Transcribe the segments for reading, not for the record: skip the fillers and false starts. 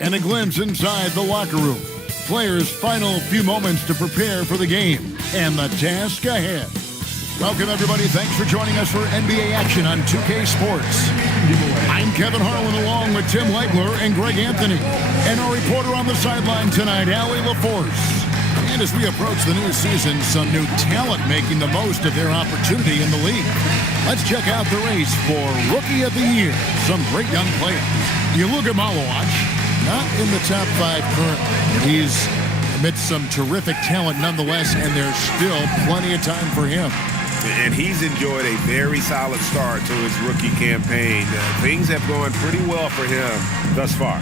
And a glimpse inside the locker room. Players' final few moments to prepare for the game and the task ahead. Welcome, everybody. Thanks for joining us for NBA action on 2K Sports. I'm Kevin Harlan along with Tim Legler and Greg Anthony. And our reporter on the sideline tonight, Allie LaForce. And as we approach the new season, some new talent making the most of their opportunity in the league. Let's check out the race for Rookie of the Year. Some great young players. You look at Malawach. Not in the top 5 currently. He's amidst some terrific talent nonetheless, and there's still plenty of time for him. And he's enjoyed a very solid start to his rookie campaign. Things have gone pretty well for him thus far.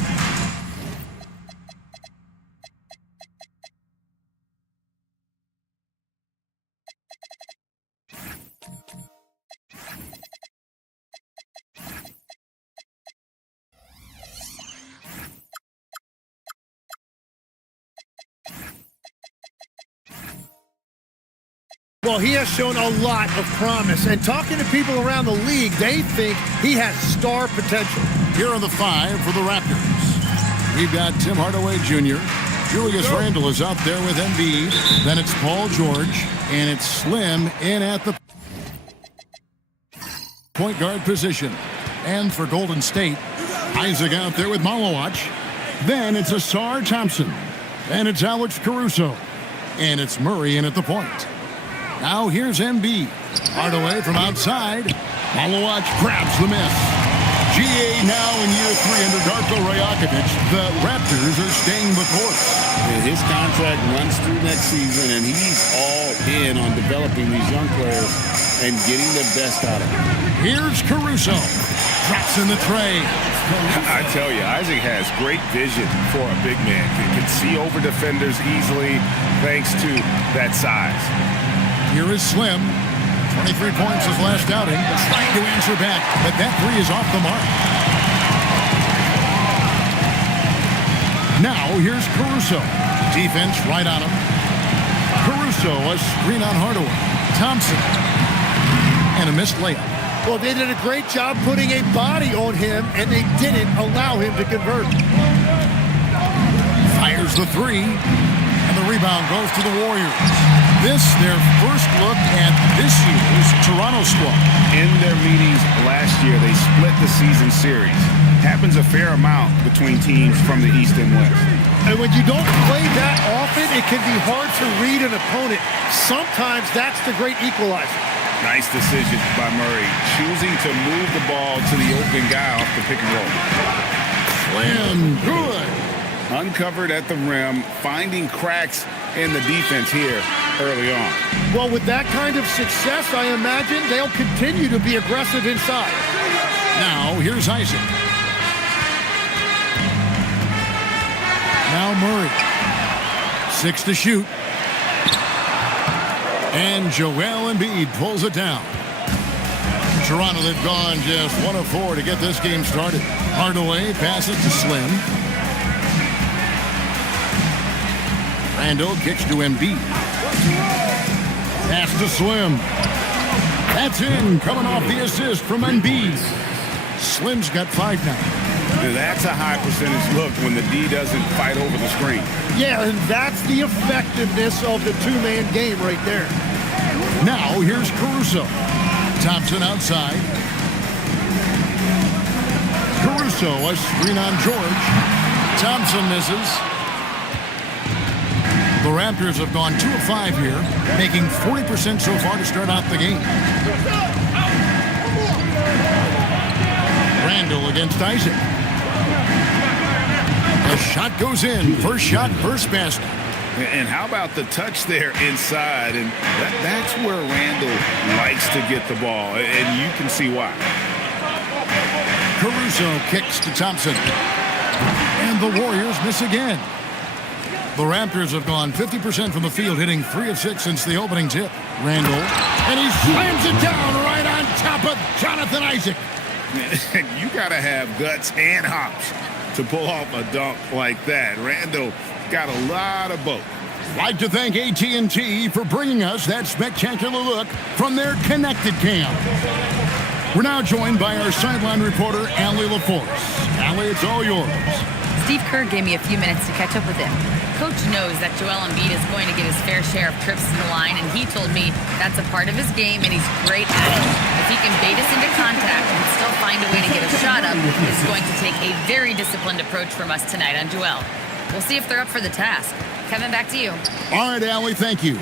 Well, he has shown a lot of promise, and talking to people around the league, they think he has star potential. Here are the 5 for the Raptors. We've got Tim Hardaway Jr. Julius Randle is out there with Embiid. Then it's Paul George, and it's Slim in at the point guard position. And for Golden State, Isaac out there with Malawach. Then it's Asar Thompson, and it's Alex Caruso, and it's Murray in at the point. Now here's Embiid. Hardaway from outside. Malawach grabs the miss. GA now in year 3 under Darko Rajakovic. The Raptors are staying the course. His contract runs through next season, and he's all in on developing these young players and getting the best out of them. Here's Caruso. Drops in the tray. I tell you, Isaac has great vision for a big man. He can see over defenders easily thanks to that size. Here is Slim. 23 points his last outing. Trying to answer back, but that 3 is off the mark. Now here's Caruso. Defense right on him. Caruso, a screen on Hardaway. Thompson. And a missed layup. Well, they did a great job putting a body on him, and they didn't allow him to convert. Fires the 3. And the rebound goes to the Warriors. This, their first look at this year's Toronto squad. In their meetings last year, they split the season series. Happens a fair amount between teams from the East and West. And when you don't play that often, it can be hard to read an opponent. Sometimes that's the great equalizer. Nice decision by Murray, choosing to move the ball to the open guy off the pick and roll. Slam, good. Uncovered at the rim, finding cracks in the defense here early on. Well, with that kind of success, I imagine they'll continue to be aggressive inside. Now, here's Isaac. Now Murray. 6 to shoot. And Joel Embiid pulls it down. Toronto, they've gone just 1 of 4 to get this game started. Hardaway passes to Slim. Randle kicks to Embiid. Pass to Slim. That's in, coming off the assist from Embiid. Slim's got 5 now. That's a high percentage look when the D doesn't fight over the screen. Yeah, and that's the effectiveness of the 2-man game right there. Now here's Caruso. Thompson outside. Caruso, a screen on George. Thompson misses. The Raptors have gone 2 of 5 here, making 40% so far to start out the game. Randle against Isaac. The shot goes in. First shot, first basket. And how about the touch there inside? And that's where Randle likes to get the ball, and you can see why. Caruso kicks to Thompson. And the Warriors miss again. The Raptors have gone 50% from the field, hitting 3 of 6 since the opening tip. Randle, and he slams it down right on top of Jonathan Isaac. You got to have guts and hops to pull off a dunk like that. Randle got a lot of both. Like to thank AT&T for bringing us that spectacular look from their Connected Cam. We're now joined by our sideline reporter, Allie LaForce. Allie, it's all yours. Steve Kerr gave me a few minutes to catch up with him. Coach knows that Joel Embiid is going to get his fair share of trips to the line, and he told me that's a part of his game, and he's great at it. If he can bait us into contact and still find a way to get a shot up, it's going to take a very disciplined approach from us tonight on Joel. We'll see if they're up for the task. Kevin, back to you. All right, Allie, thank you.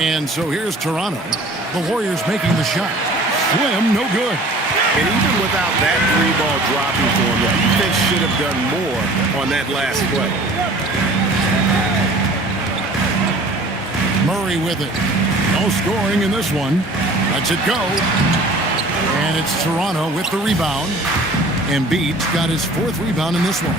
And so here's Toronto. The Warriors making the shot. Slim, no good. And even without that three ball dropping for him, the defense should have done more on that last play. Murray with it. No scoring in this one. Lets it go. And it's Toronto with the rebound. Embiid's got his 4th rebound in this one.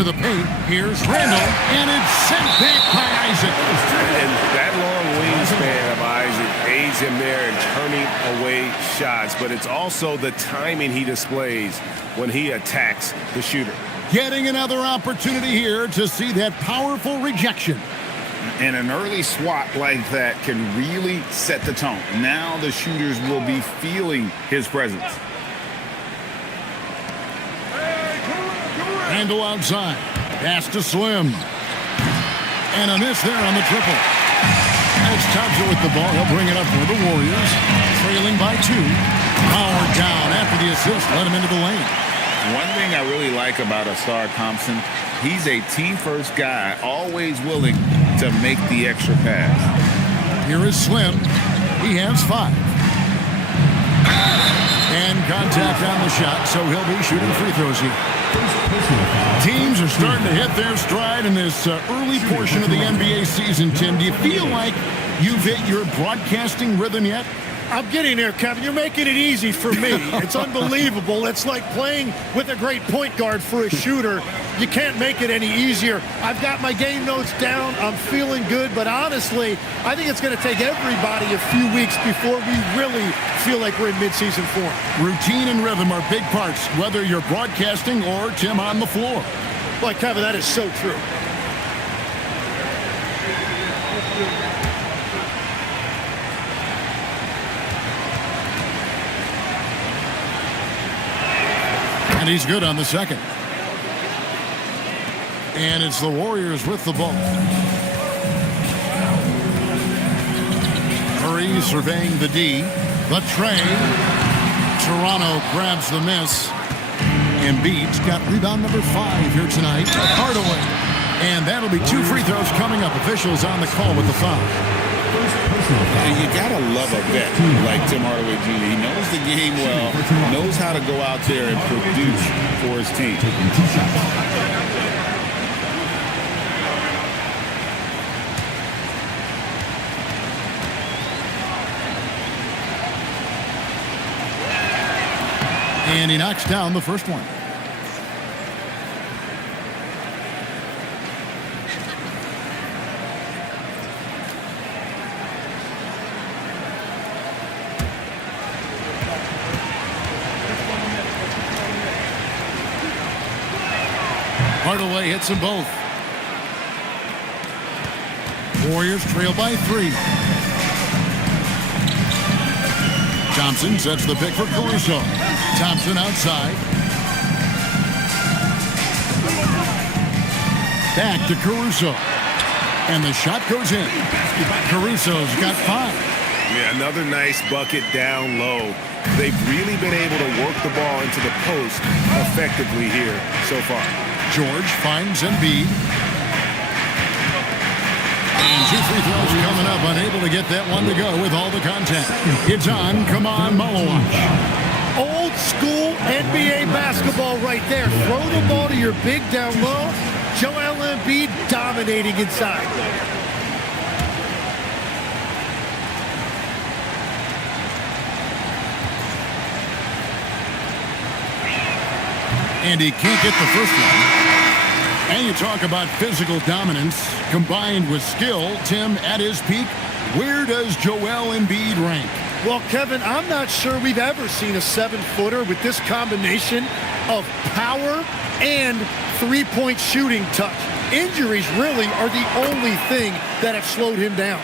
To the paint. Here's Randall. And it's sent back by Isaac. And that long wingspan of Isaac aids him there in turning away shots. But it's also the timing he displays when he attacks the shooter. Getting another opportunity here to see that powerful rejection. And an early swat like that can really set the tone. Now the shooters will be feeling his presence. Randall outside. Pass to Slim. And a miss there on the triple. It's Thompson with the ball. He'll bring it up for the Warriors. Trailing by 2. Power down after the assist. Let him into the lane. One thing I really like about Asar Thompson, he's a team-first guy, always willing to make the extra pass. Here is Slim. He has 5. And contact on the shot, so he'll be shooting free throws here. Teams are starting to hit their stride in this early portion of the NBA season, Tim. Do you feel like you've hit your broadcasting rhythm yet? I'm getting there, Kevin. You're making it easy for me. It's unbelievable. It's like playing with a great point guard for a shooter. You can't make it any easier. I've got my game notes down. I'm feeling good. But honestly, I think it's going to take everybody a few weeks before we really feel like we're in midseason form. Routine and rhythm are big parts, whether you're broadcasting or, Tim, on the floor. Boy, Kevin, that is so true. And he's good on the second. And it's the Warriors with the ball. Murray surveying the D. The tray. Toronto grabs the miss. Embiid's got rebound number 5 here tonight. Hardaway. And that'll be 2 free throws coming up. Officials on the call with the foul. And you gotta love a vet like Tim Hardaway Jr. He knows the game well, knows how to go out there and produce for his team. And he knocks down the first one. Hardaway hits them both. Warriors trail by 3. Thompson sets the pick for Caruso. Thompson outside. Back to Caruso. And the shot goes in. Caruso's got 5. Yeah, another nice bucket down low. They've really been able to work the ball into the post effectively here so far. George finds Embiid. And 2 free throws coming up. Unable to get that one to go with all the contact. It's on. Come on, Malawach. Old school NBA basketball right there. Throw the ball to your big down low. Joel Embiid dominating inside. And he can't get the first one. And you talk about physical dominance combined with skill. Tim, at his peak, where does Joel Embiid rank? Well, Kevin, I'm not sure we've ever seen a 7-footer with this combination of power and three-point shooting touch. Injuries really are the only thing that have slowed him down.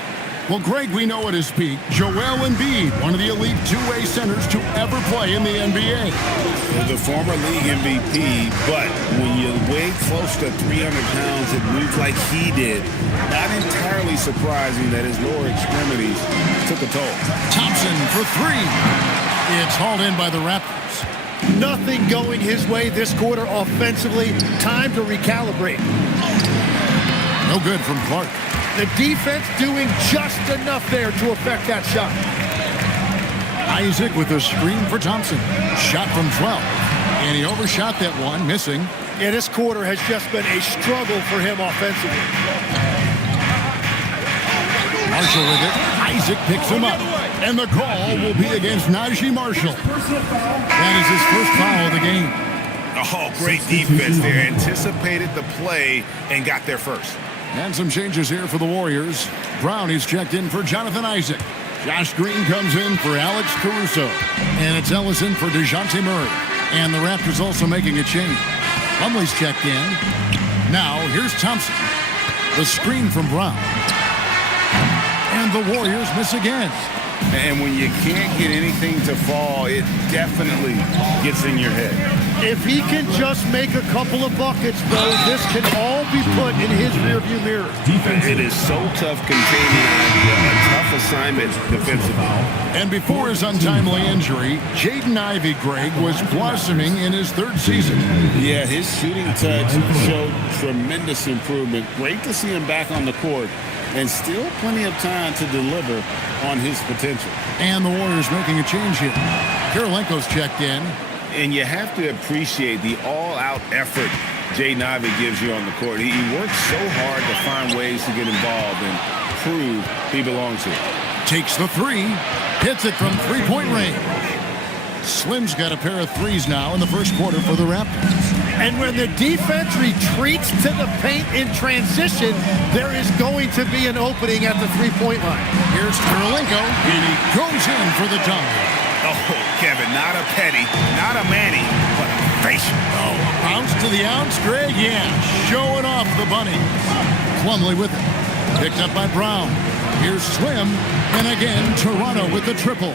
Well, Greg, we know at his peak, Joel Embiid, one of the elite two-way centers to ever play in the NBA. The former league MVP, but when you weigh close to 300 pounds and move like he did, not entirely surprising that his lower extremities took a toll. Thompson for three. It's hauled in by the Raptors. Nothing going his way this quarter offensively. Time to recalibrate. No good from Clark. The defense doing just enough there to affect that shot. Isaac with a screen for Thompson. Shot from 12. And he overshot that one, missing. Yeah, this quarter has just been a struggle for him offensively. Marshall with it. Isaac picks him up. And the call will be against Najee Marshall. That is his first foul of the game. Oh, great defense there. Anticipated the play and got there first. And some changes here for the Warriors. Brown is checked in for Jonathan Isaac. Josh Green comes in for Alex Caruso. And it's Ellison for DeJounte Murray. And the Raptors also making a change. Plumlee's checked in. Now, here's Thompson. The screen from Brown. And the Warriors miss again. And when you can't get anything to fall, it definitely gets in your head. If he can just make a couple of buckets, though, this can all be put in his rearview mirror. It is so tough containing a tough assignment defensively. And before his untimely injury, Jaden Ivey, Greg, was blossoming in his third season. Yeah, his shooting touch showed tremendous improvement. Great to see him back on the court. And still plenty of time to deliver on his potential. And the Warriors making a change here. Kirilenko's checked in. And you have to appreciate the all-out effort Jaden Ivey gives you on the court. He works so hard to find ways to get involved and prove he belongs here. Takes the three. Hits it from three-point range. Slim's got a pair of threes now in the first quarter for the Raptors. And when the defense retreats to the paint in transition, there is going to be an opening at the three-point line. Here's Kirilenko, and he goes in for the dunk. Oh, Kevin, not a Petty, not a Manny, but a facial. Oh, bounce to the ounce, Greg, yeah. Showing off the bunny. Plumlee with it. Picked up by Brown. Here's Slim, and again, Toronto with the triple.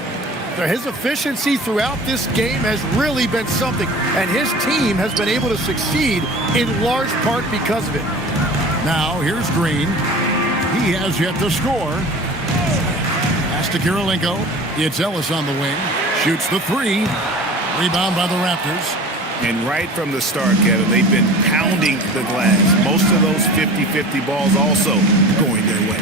His efficiency throughout this game has really been something, and his team has been able to succeed in large part because of it. Now, here's Green. He has yet to score. Pass to Kirilenko. It's Ellis on the wing. Shoots the three. Rebound by the Raptors. And right from the start, Kevin, they've been pounding the glass. Most of those 50-50 balls also going their way.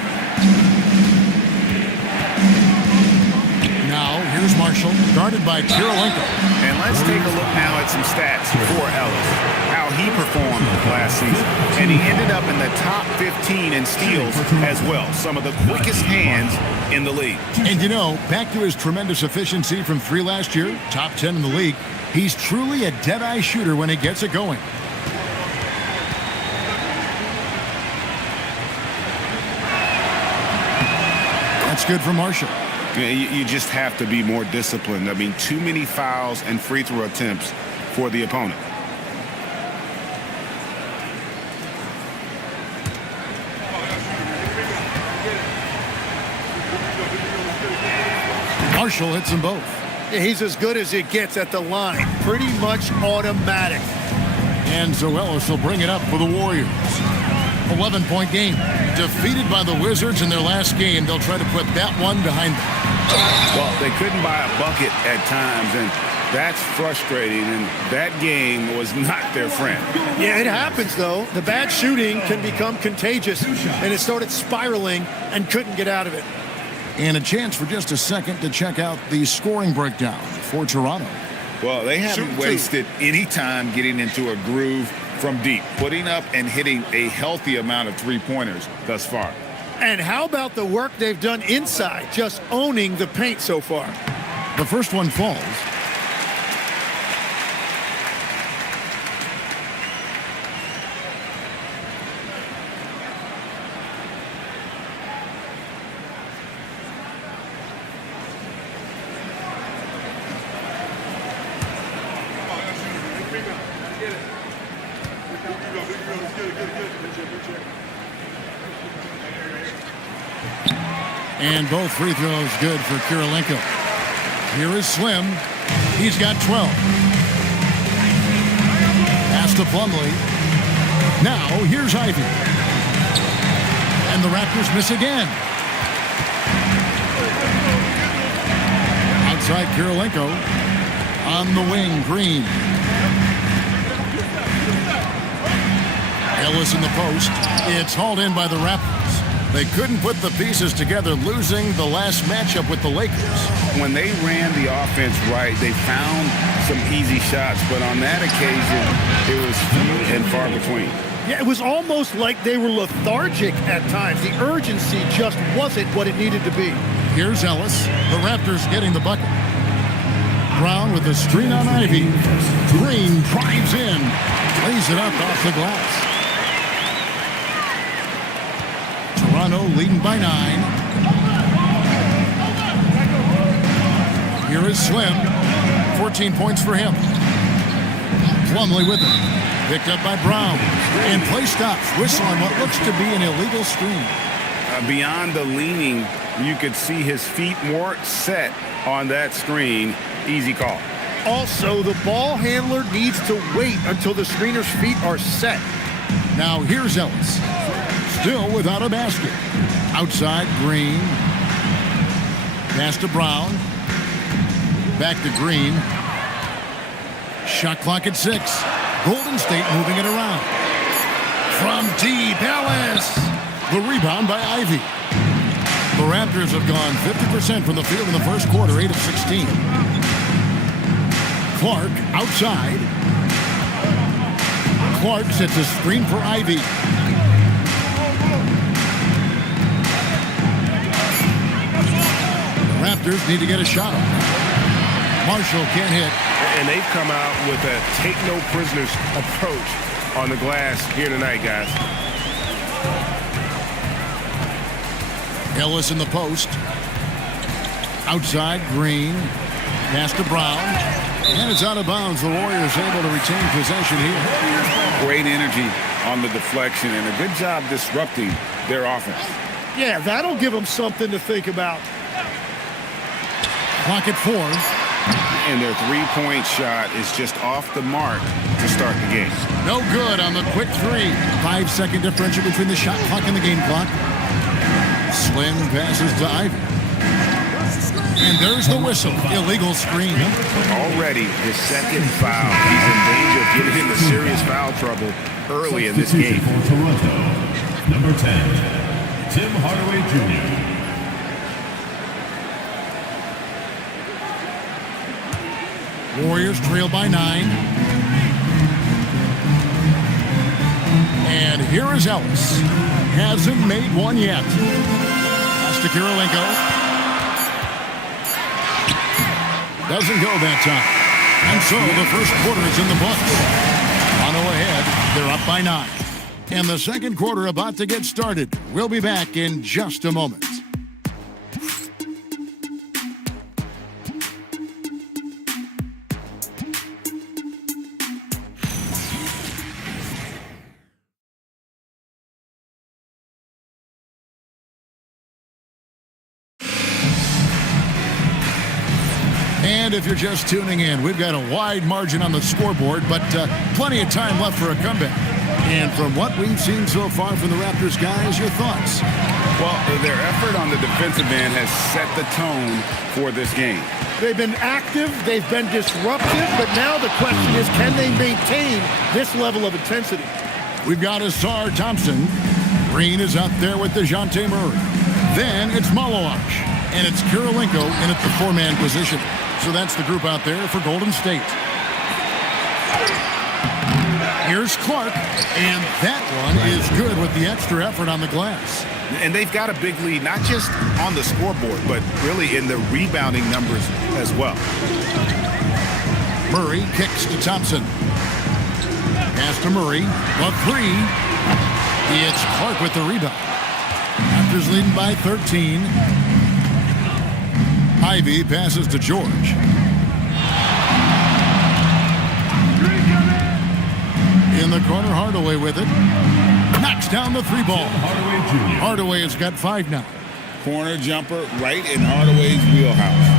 Now, here's Marshall, guarded by Kirilenko. And let's take a look now at some stats for Ellis, how he performed last season. And he ended up in the top 15 in steals as well. Some of the quickest hands in the league. And you know, back to his tremendous efficiency from three last year, top 10 in the league, he's truly a dead-eye shooter when he gets it going. That's good for Marshall. You just have to be more disciplined. I mean, too many fouls and free throw attempts for the opponent. Marshall hits them both. He's as good as it gets at the line. Pretty much automatic. And Zoelis will bring it up for the Warriors. 11-point game. Defeated by the Wizards in their last game, they'll try to put that one behind them. Well, they couldn't buy a bucket at times, and that's frustrating, and that game was not their friend. Yeah, it happens, though. The bad shooting can become contagious, and it started spiraling and couldn't get out of it. And a chance for just a second to check out the scoring breakdown for Toronto. Well, they haven't wasted any time getting into a groove from deep, putting up and hitting a healthy amount of three-pointers thus far. And how about the work they've done inside, just owning the paint so far? The first one falls. And both free throws good for Kirilenko. Here is Slim. He's got 12. Pass to Plumlee. Now, here's Ivy. And the Raptors miss again. Outside Kirilenko. On the wing, Green. Ellis in the post. It's hauled in by the Raptors. They couldn't put the pieces together, losing the last matchup with the Lakers. When they ran the offense right, they found some easy shots, but on that occasion, it was few and far between. Yeah, it was almost like they were lethargic at times. The urgency just wasn't what it needed to be. Here's Ellis. The Raptors getting the bucket. Brown with a screen on Ivy. Green drives in. Lays it up off the glass. Toronto leading by 9. Here is Slim. 14 points for him. Plumlee with it. Picked up by Brown. And play stops. Whistle on what looks to be an illegal screen. Beyond the leaning, you could see his feet more set on that screen. Easy call. Also, the ball handler needs to wait until the screener's feet are set. Now here's Ellis. Still without a basket. Outside, Green. Pass to Brown. Back to Green. Shot clock at 6. Golden State moving it around. From deep, Ellis. The rebound by Ivy. The Raptors have gone 50% from the field in the first quarter, 8 of 16. Clark outside. Clark sets a screen for Ivy. Raptors need to get a shot off. Marshall can't hit. And they've come out with a take-no-prisoners approach on the glass here tonight, guys. Ellis in the post. Outside, Green. Pass to Brown. And it's out of bounds. The Warriors able to retain possession here. Great energy on the deflection and a good job disrupting their offense. Yeah, that'll give them something to think about. Clock at 4. And their three-point shot is just off the mark to start the game. No good on the quick 3. 5-second differential between the shot clock and the game clock. Slim passes to Ivy. And there's the whistle. Illegal screen. Already his second foul. He's in danger of getting into serious foul trouble early in this game. For Toronto, number 10, Tim Hardaway Jr. Warriors trail by 9. And here is Ellis. Hasn't made one yet. Pass to Kirilenko. Doesn't go that time. And so the first quarter is in the books. Toronto ahead. They're up by 9. And the second quarter about to get started. We'll be back in just a moment. And if you're just tuning in, we've got a wide margin on the scoreboard, but plenty of time left for a comeback. And from what we've seen so far from the Raptors, guys, your thoughts? Well, their effort on the defensive end has set the tone for this game. They've been active, they've been disruptive, but now the question is, can they maintain this level of intensity? We've got Asar Thompson. Green is up there with DeJounte Murray. Then it's Malowash. And it's Kirilenko in at the 4-man position. So that's the group out there for Golden State. Here's Clark, and that one is good with the extra effort on the glass. And they've got a big lead, not just on the scoreboard, but really in the rebounding numbers as well. Murray kicks to Thompson. Pass to Murray. A 3. It's Clark with the rebound. Raptors leading by 13. Ivy passes to George. In the corner, Hardaway with it. Knocks down the 3 ball. Hardaway Jr. Hardaway has got 5 now. Corner jumper right in Hardaway's wheelhouse.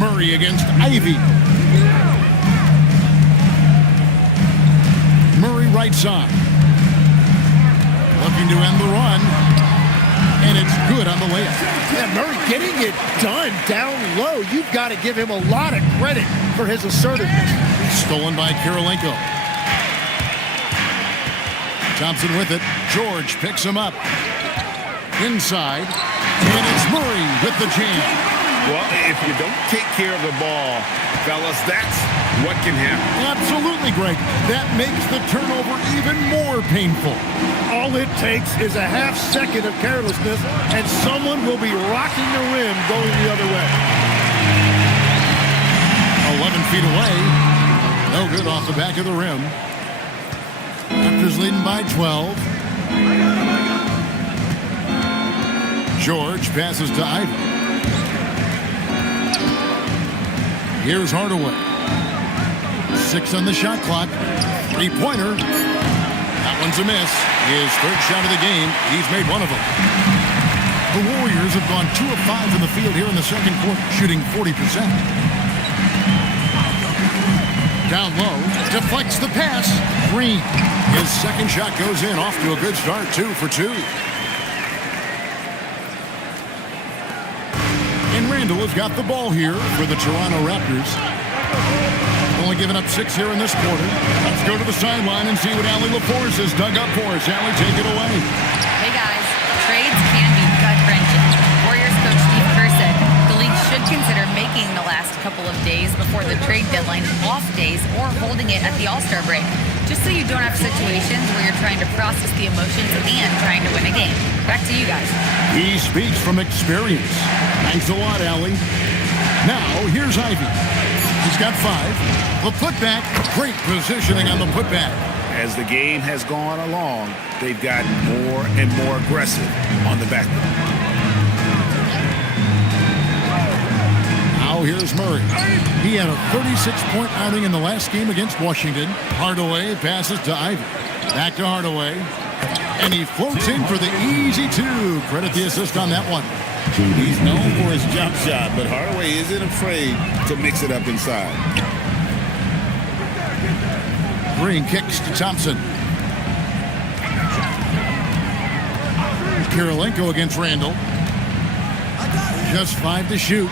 Murray against Ivy. Murray right side. Looking to end the run. And it's good on the layup. Yeah, Murray getting it done down low. You've got to give him a lot of credit for his assertiveness. Stolen by Kirilenko. Thompson with it. George picks him up. Inside. And it's Murray with the jam. Well, if you don't take care of the ball, fellas, that's what can happen. Absolutely, Greg. That makes the turnover even more painful. All it takes is a half second of carelessness, and someone will be rocking the rim going the other way. 11 feet away. No good off the back of the rim. Raptors leading by 12. George passes to Ivy. Here's Hardaway. 6 on the shot clock. Three-pointer. That one's a miss. His third shot of the game. He's made one of them. The Warriors have gone 2 of 5 in the field here in the second quarter, shooting 40%. Down low. Deflects the pass. Green. His second shot goes in. Off to a good start. 2 for 2. And Randall has got the ball here for the Toronto Raptors. Only giving up 6 here in this quarter. Let's go to the sideline and see what Allie LaForce has dug up for us. Allie, take it away. Hey guys, trades can be gut-wrenching. Warriors coach Steve Kerr said the league should consider making the last couple of days before the trade deadline off days or holding it at the All-Star break, just so you don't have situations where you're trying to process the emotions and trying to win a game. Back to you guys. He speaks from experience. Thanks a lot, Allie. Now, here's Ivy. He's got 5. The putback, great positioning on the putback. As the game has gone along, they've gotten more and more aggressive on the back. Now here's Murray. He had a 36-point outing in the last game against Washington. Hardaway passes to Ivy. Back to Hardaway. And he floats in for the easy 2. Credit the assist on that one. He's known for his jump shot, but Hardaway isn't afraid to mix it up inside. Green kicks to Thompson. Kirilenko against Randall. Just 5 to shoot.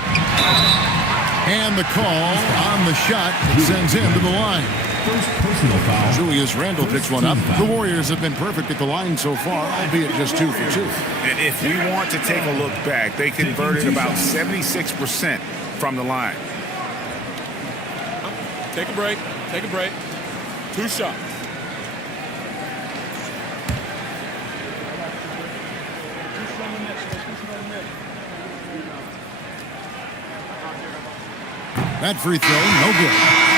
And the call on the shot that sends him to the line. First personal foul. Julius Randle picks one up. The Warriors have been perfect at the line so far, albeit just 2 for 2. And if we want to take a look back, they converted about 76% from the line. Take a break. Take a break. 2 shots. That free throw, no good.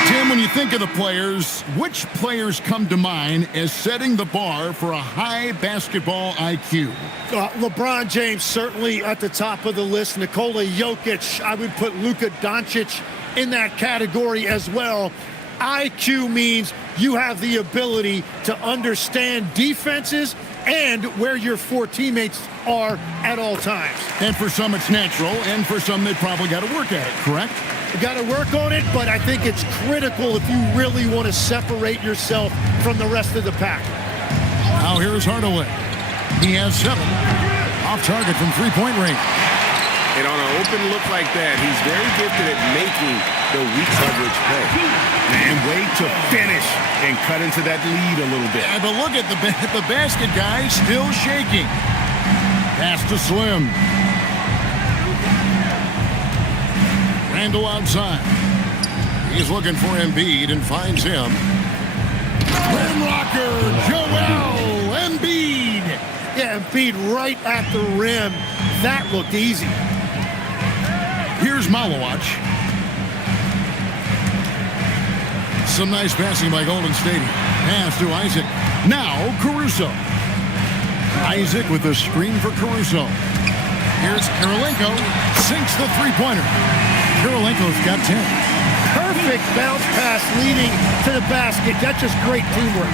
Tim, when you think of the players, which players come to mind as setting the bar for a high basketball IQ? LeBron James certainly at the top of the list. Nikola Jokic, I would put Luka Doncic in that category as well. IQ means you have the ability to understand defenses and where your 4 teammates are at all times. And for some it's natural, and for some they probably got to work at it, correct? You got to work on it, but I think it's critical if you really want to separate yourself from the rest of the pack. Now here's Hardaway. He has 7. Off target from three-point range. And on an open look like that, he's very gifted at making the weak coverage play. And wait to finish and cut into that lead a little bit. Yeah, but look at the basket guy still shaking. Pass to Slim. Randall outside. He's looking for Embiid and finds him. Rim rocker, Joel Embiid. Yeah, Embiid right at the rim. That looked easy. Here's Malawach. Some nice passing by Golden State. Pass to Isaac. Now Caruso. Isaac with the screen for Caruso. Here's Kirilenko. Sinks the three-pointer. Kirilenko's got 10. Perfect bounce pass leading to the basket. That's just great teamwork.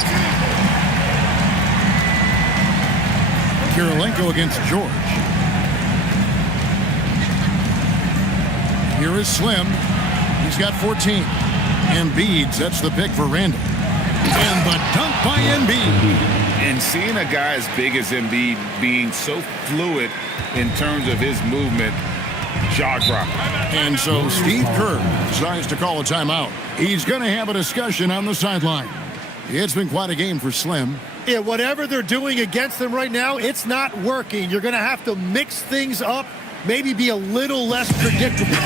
Kirilenko against George. Here is Slim. He's got 14. Embiid sets the pick for Randall. And the dunk by Embiid. And seeing a guy as big as Embiid being so fluid in terms of his movement, jaw-dropping. And so Steve Kerr decides to call a timeout. He's going to have a discussion on the sideline. It's been quite a game for Slim. Yeah, whatever they're doing against them right now, it's not working. You're going to have to mix things up, maybe be a little less predictable.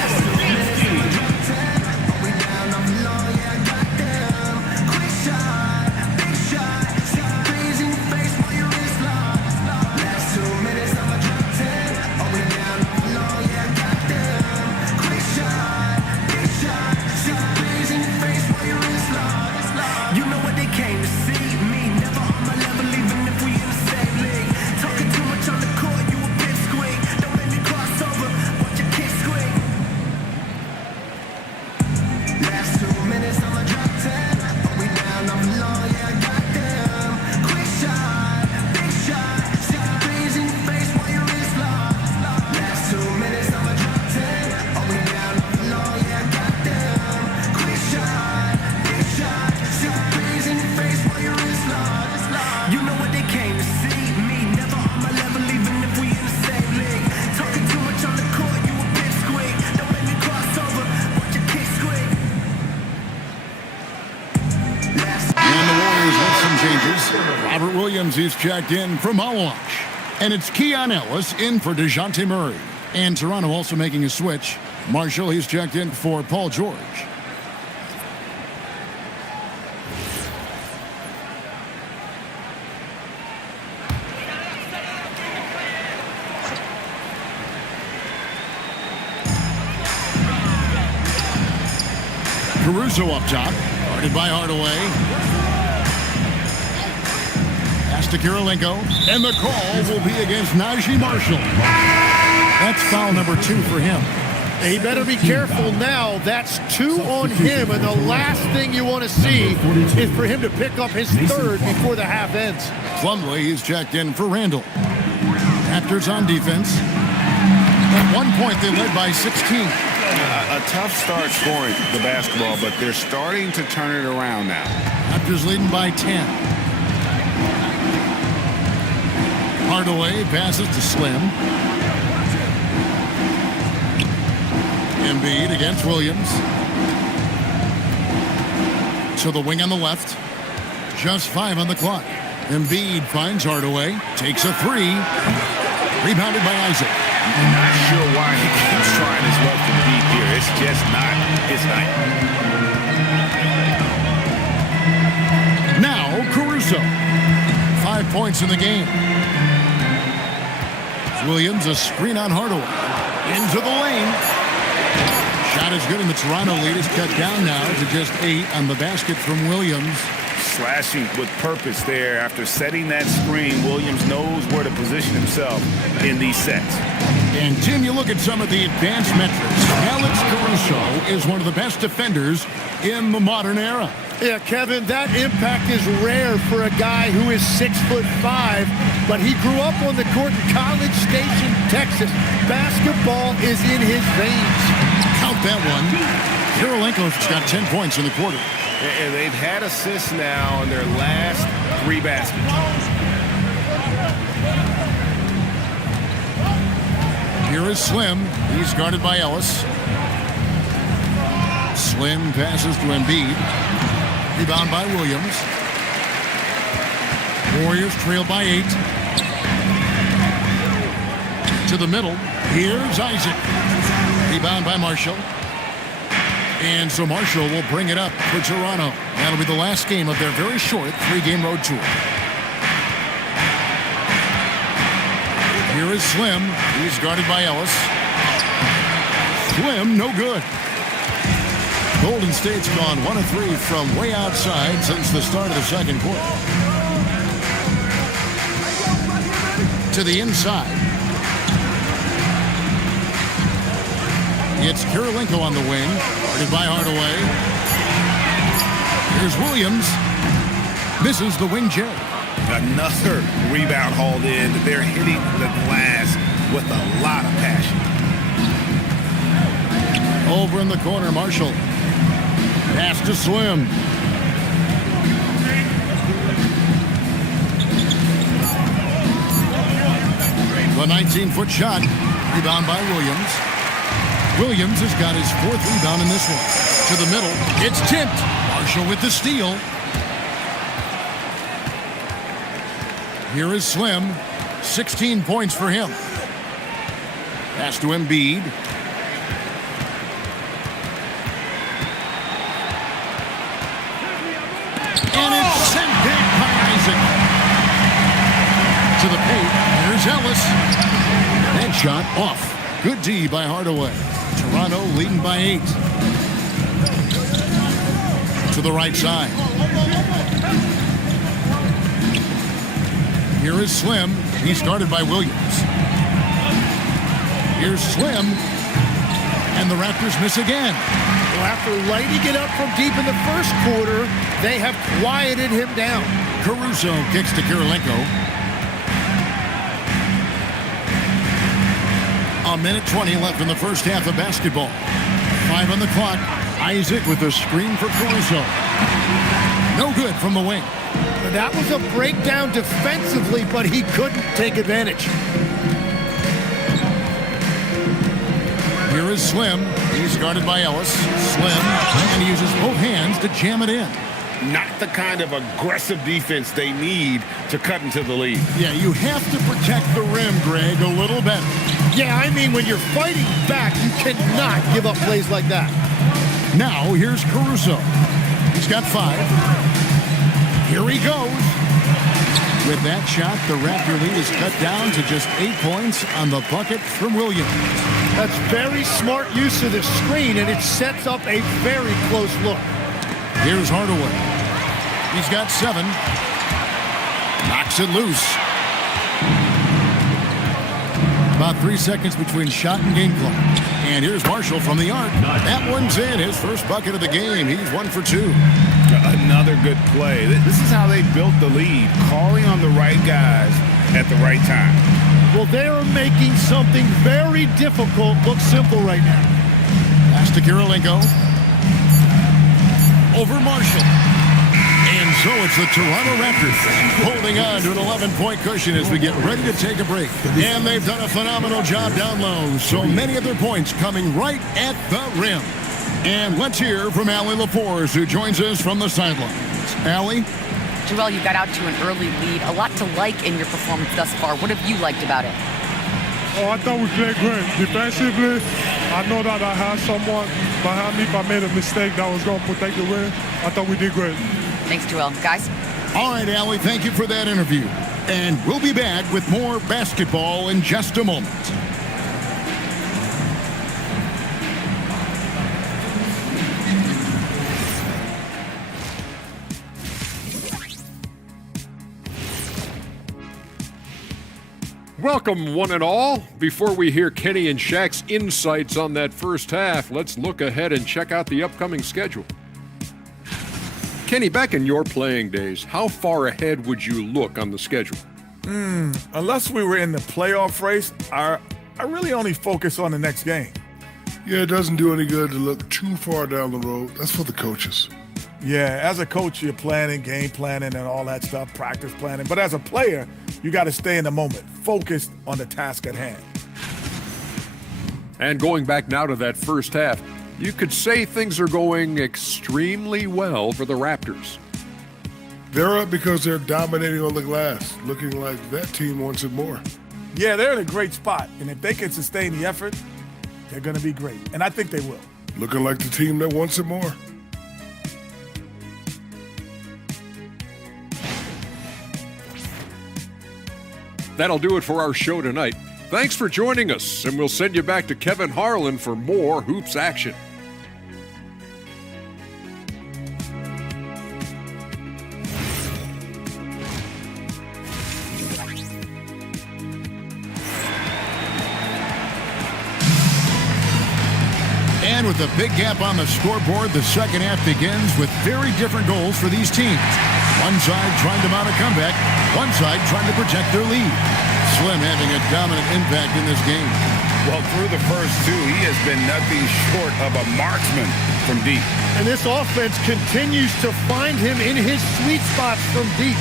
Robert Williams is checked in from Hogwash. And it's Keon Ellis in for DeJounte Murray. And Toronto also making a switch. Marshall, he's checked in for Paul George. Caruso up top, guarded by Hardaway. Pass to Kirilenko, and the call will be against Najee Marshall. That's foul number 2 for him. He better be careful now. That's 2 on him, and the last thing you want to see is for him to pick up his 3rd before the half ends. Plumlee is checked in for Randall. Raptors on defense. At one point, they led by 16. A tough start scoring the basketball, but they're starting to turn it around now. Raptors leading by 10. Hardaway passes to Slim. Embiid against Williams. To the wing on the left. Just 5 on the clock. Embiid finds Hardaway. Takes a 3. Rebounded by Isaac. I'm not sure why he keeps trying his luck from deep here. It's just not his night. Now Caruso. 5 points in the game. Williams, a screen on Hardaway. Into the lane. Shot is good, and the Toronto lead is cut down now to just 8 on the basket from Williams. Slashing with purpose there. After setting that screen, Williams knows where to position himself in these sets. And, Tim, you look at some of the advanced metrics. Alex Caruso is one of the best defenders in the modern era. Yeah, Kevin, that impact is rare for a guy who is 6'5", but he grew up on the court in College Station, Texas. Basketball is in his veins. Count that one. Kirilenko's got 10 points in the quarter. And they've had assists now in their last 3 baskets. Here is Slim. He's guarded by Ellis. Slim passes to Embiid. Rebound by Williams. Warriors trail by 8. To the middle. Here's Isaac. Rebound by Marshall. And so Marshall will bring it up for Toronto. That'll be the last game of their very short 3-game road tour. Here is Slim. He's guarded by Ellis. Slim, no good. Golden State's gone 1 of 3 from way outside since the start of the second quarter. To the inside. It's Kirilenko on the wing, guarded by Hardaway. Here's Williams. Misses the wing J. Another rebound hauled in. They're hitting the glass with a lot of passion. Over in the corner, Marshall. Pass to Slim. The 19-foot shot. Rebound by Williams. Williams has got his 4th rebound in this one. To the middle. It's tipped. Marshall with the steal. Here is Slim. 16 points for him. Pass to Embiid. And it's sent back by Isaac. To the paint. Here's Ellis. That shot off. Good D by Hardaway. Toronto leading by 8. To the right side. Here is Slim. He's guarded by Williams. Here's Slim. And the Raptors miss again. Well, after lighting it up from deep in the first quarter, they have quieted him down. Caruso kicks to Kirilenko. A minute 20 left in the first half of basketball. 5 on the clock. Isaac with a screen for Caruso. No good from the wing. That was a breakdown defensively, but he couldn't take advantage. Here is Slim. He's guarded by Ellis. Slim, and he uses both hands to jam it in. Not the kind of aggressive defense they need to cut into the lead. Yeah, you have to protect the rim, Greg, a little better. Yeah, I mean, when you're fighting back, you cannot give up plays like that. Now, here's Caruso. He's got 5. Here he goes. With that shot, the Raptor lead is cut down to just 8 points on the bucket from Williams. That's very smart use of the screen, and it sets up a very close look. Here's Hardaway. He's got 7. Knocks it loose. About 3 seconds between shot and game clock. And here's Marshall from the arc. That one's in. His first bucket of the game. He's 1 for 2. Another good play. This is how they built the lead, calling on the right guys at the right time. Well, they are making something very difficult look simple right now. Pass to Kirilenko. Over Marshall. And so it's the Toronto Raptors holding on to an 11-point cushion as we get ready to take a break. And they've done a phenomenal job down low. So many of their points coming right at the rim. And let's hear from Allie LaForce, who joins us from the sidelines. Allie? Joel, you got out to an early lead. A lot to like in your performance thus far. What have you liked about it? Oh, I thought we played great. Defensively, I know that I had someone behind me if I made a mistake that was going to protect the win. I thought we did great. Thanks, Joel. Guys? All right, Allie, thank you for that interview. And we'll be back with more basketball in just a moment. Welcome, one and all. Before we hear Kenny and Shaq's insights on that first half, let's look ahead and check out the upcoming schedule. Kenny, back in your playing days, how far ahead would you look on the schedule? Unless we were in the playoff race, I really only focus on the next game. Yeah, it doesn't do any good to look too far down the road. That's for the coaches. Yeah, as a coach, you're planning, game planning, and all that stuff, practice planning. But as a player, you got to stay in the moment, focused on the task at hand. And going back now to that first half, you could say things are going extremely well for the Raptors. They're up because they're dominating on the glass, looking like that team wants it more. Yeah, they're in a great spot, and if they can sustain the effort, they're going to be great, and I think they will. Looking like the team that wants it more. That'll do it for our show tonight. Thanks for joining us, and we'll send you back to Kevin Harlan for more Hoops action. And with a big gap on the scoreboard, the second half begins with very different goals for these teams. One side trying to mount a comeback. One side trying to protect their lead. Slim having a dominant impact in this game. Well, through the first two, he has been nothing short of a marksman from deep. And this offense continues to find him in his sweet spots from deep.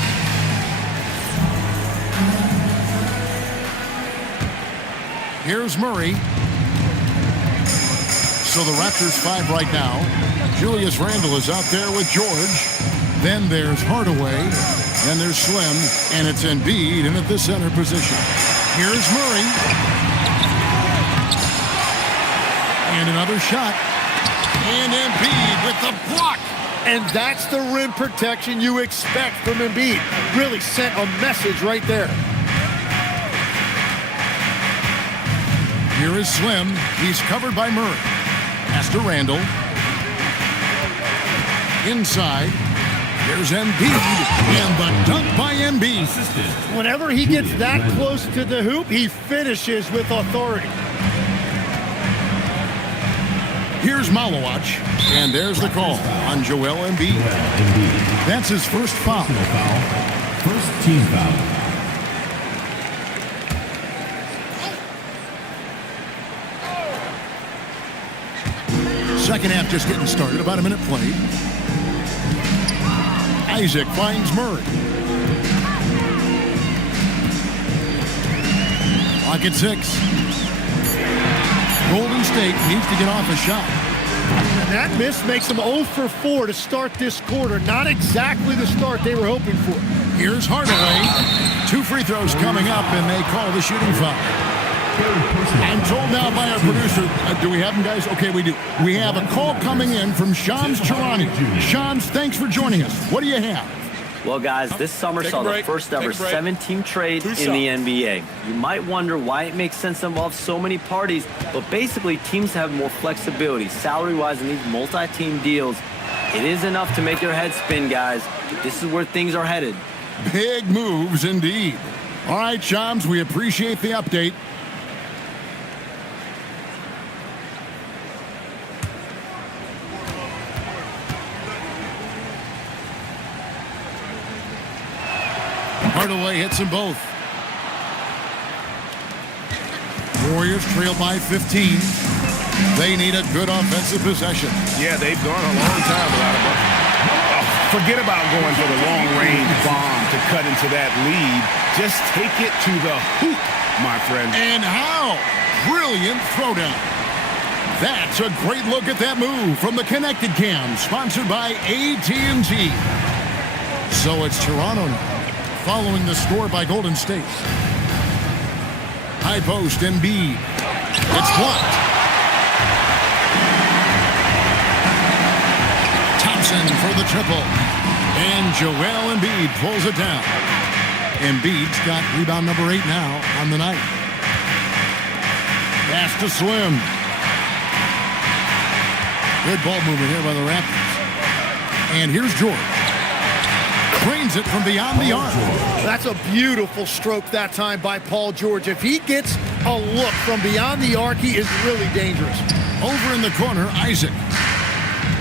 Here's Murray. So the Raptors 5 right now. Julius Randle is out there with George. Then there's Hardaway. Then there's Slim. And it's Embiid in at the center position. Here's Murray. And another shot. And Embiid with the block. And that's the rim protection you expect from Embiid. Really sent a message right there. Here is Slim. He's covered by Murray. Pass to Randle. Inside. Here's Embiid. And the dunk by Embiid. Whenever he gets that close to the hoop, he finishes with authority. Here's Malawach. And there's the call on Joel Embiid. That's his first foul. First team foul. Second half just getting started. About a minute played. Isaac finds Murray. Clock at 6. Golden State needs to get off a shot. And that miss makes them 0 for 4 to start this quarter. Not exactly the start they were hoping for. Here's Hardaway. 2 free throws coming up, and they call the shooting foul. I'm told now by our producer, do we have him, guys? Okay, we do. We have a call coming in from Shams Charania. Shams, thanks for joining us. What do you have? Well, guys, this summer saw the first ever 7-team trade in the NBA. You might wonder why it makes sense to involve so many parties, but basically teams have more flexibility salary-wise in these multi-team deals. It is enough to make your head spin, guys. This is where things are headed. Big moves indeed. All right, Shams, we appreciate the update. Hardaway hits them both. Warriors trail by 15. They need a good offensive possession. Yeah, they've gone a long time without a bucket. Forget about going for the long-range bomb to cut into that lead. Just take it to the hoop, my friend. And how? Brilliant throwdown. That's a great look at that move from the Connected Cam, sponsored by AT&T. So it's Toronto now, following the score by Golden State. High post, Embiid. It's blocked. Thompson for the triple. And Joel Embiid pulls it down. Embiid's got rebound number 8 now on the night. Pass to Slim. Good ball movement here by the Raptors. And here's George. Drains it from beyond the arc. That's a beautiful stroke that time by Paul George. If he gets a look from beyond the arc, he is really dangerous. Over in the corner, Isaac.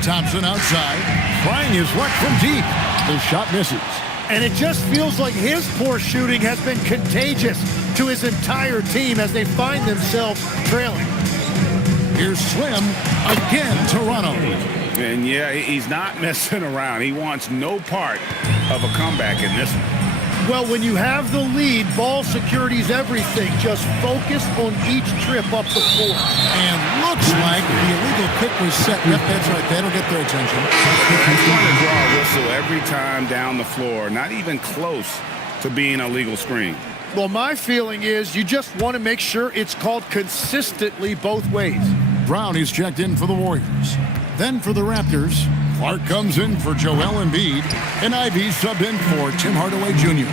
Thompson outside, trying his luck from deep. The shot misses. And it just feels like his poor shooting has been contagious to his entire team as they find themselves trailing. Here's Slim again, Toronto. And yeah, he's not messing around. He wants no part of a comeback in this one. Well, when you have the lead, ball security is everything. Just focus on each trip up the floor. And looks like the illegal pick was set. Yep, that's right. That'll get their attention. He's going to draw a whistle every time down the floor. Not even close to being a legal screen. Well, my feeling is you just want to make sure it's called consistently both ways. Brown is checked in for the Warriors. Then for the Raptors, Clark comes in for Joel Embiid, and Ivy subbed in for Tim Hardaway Jr.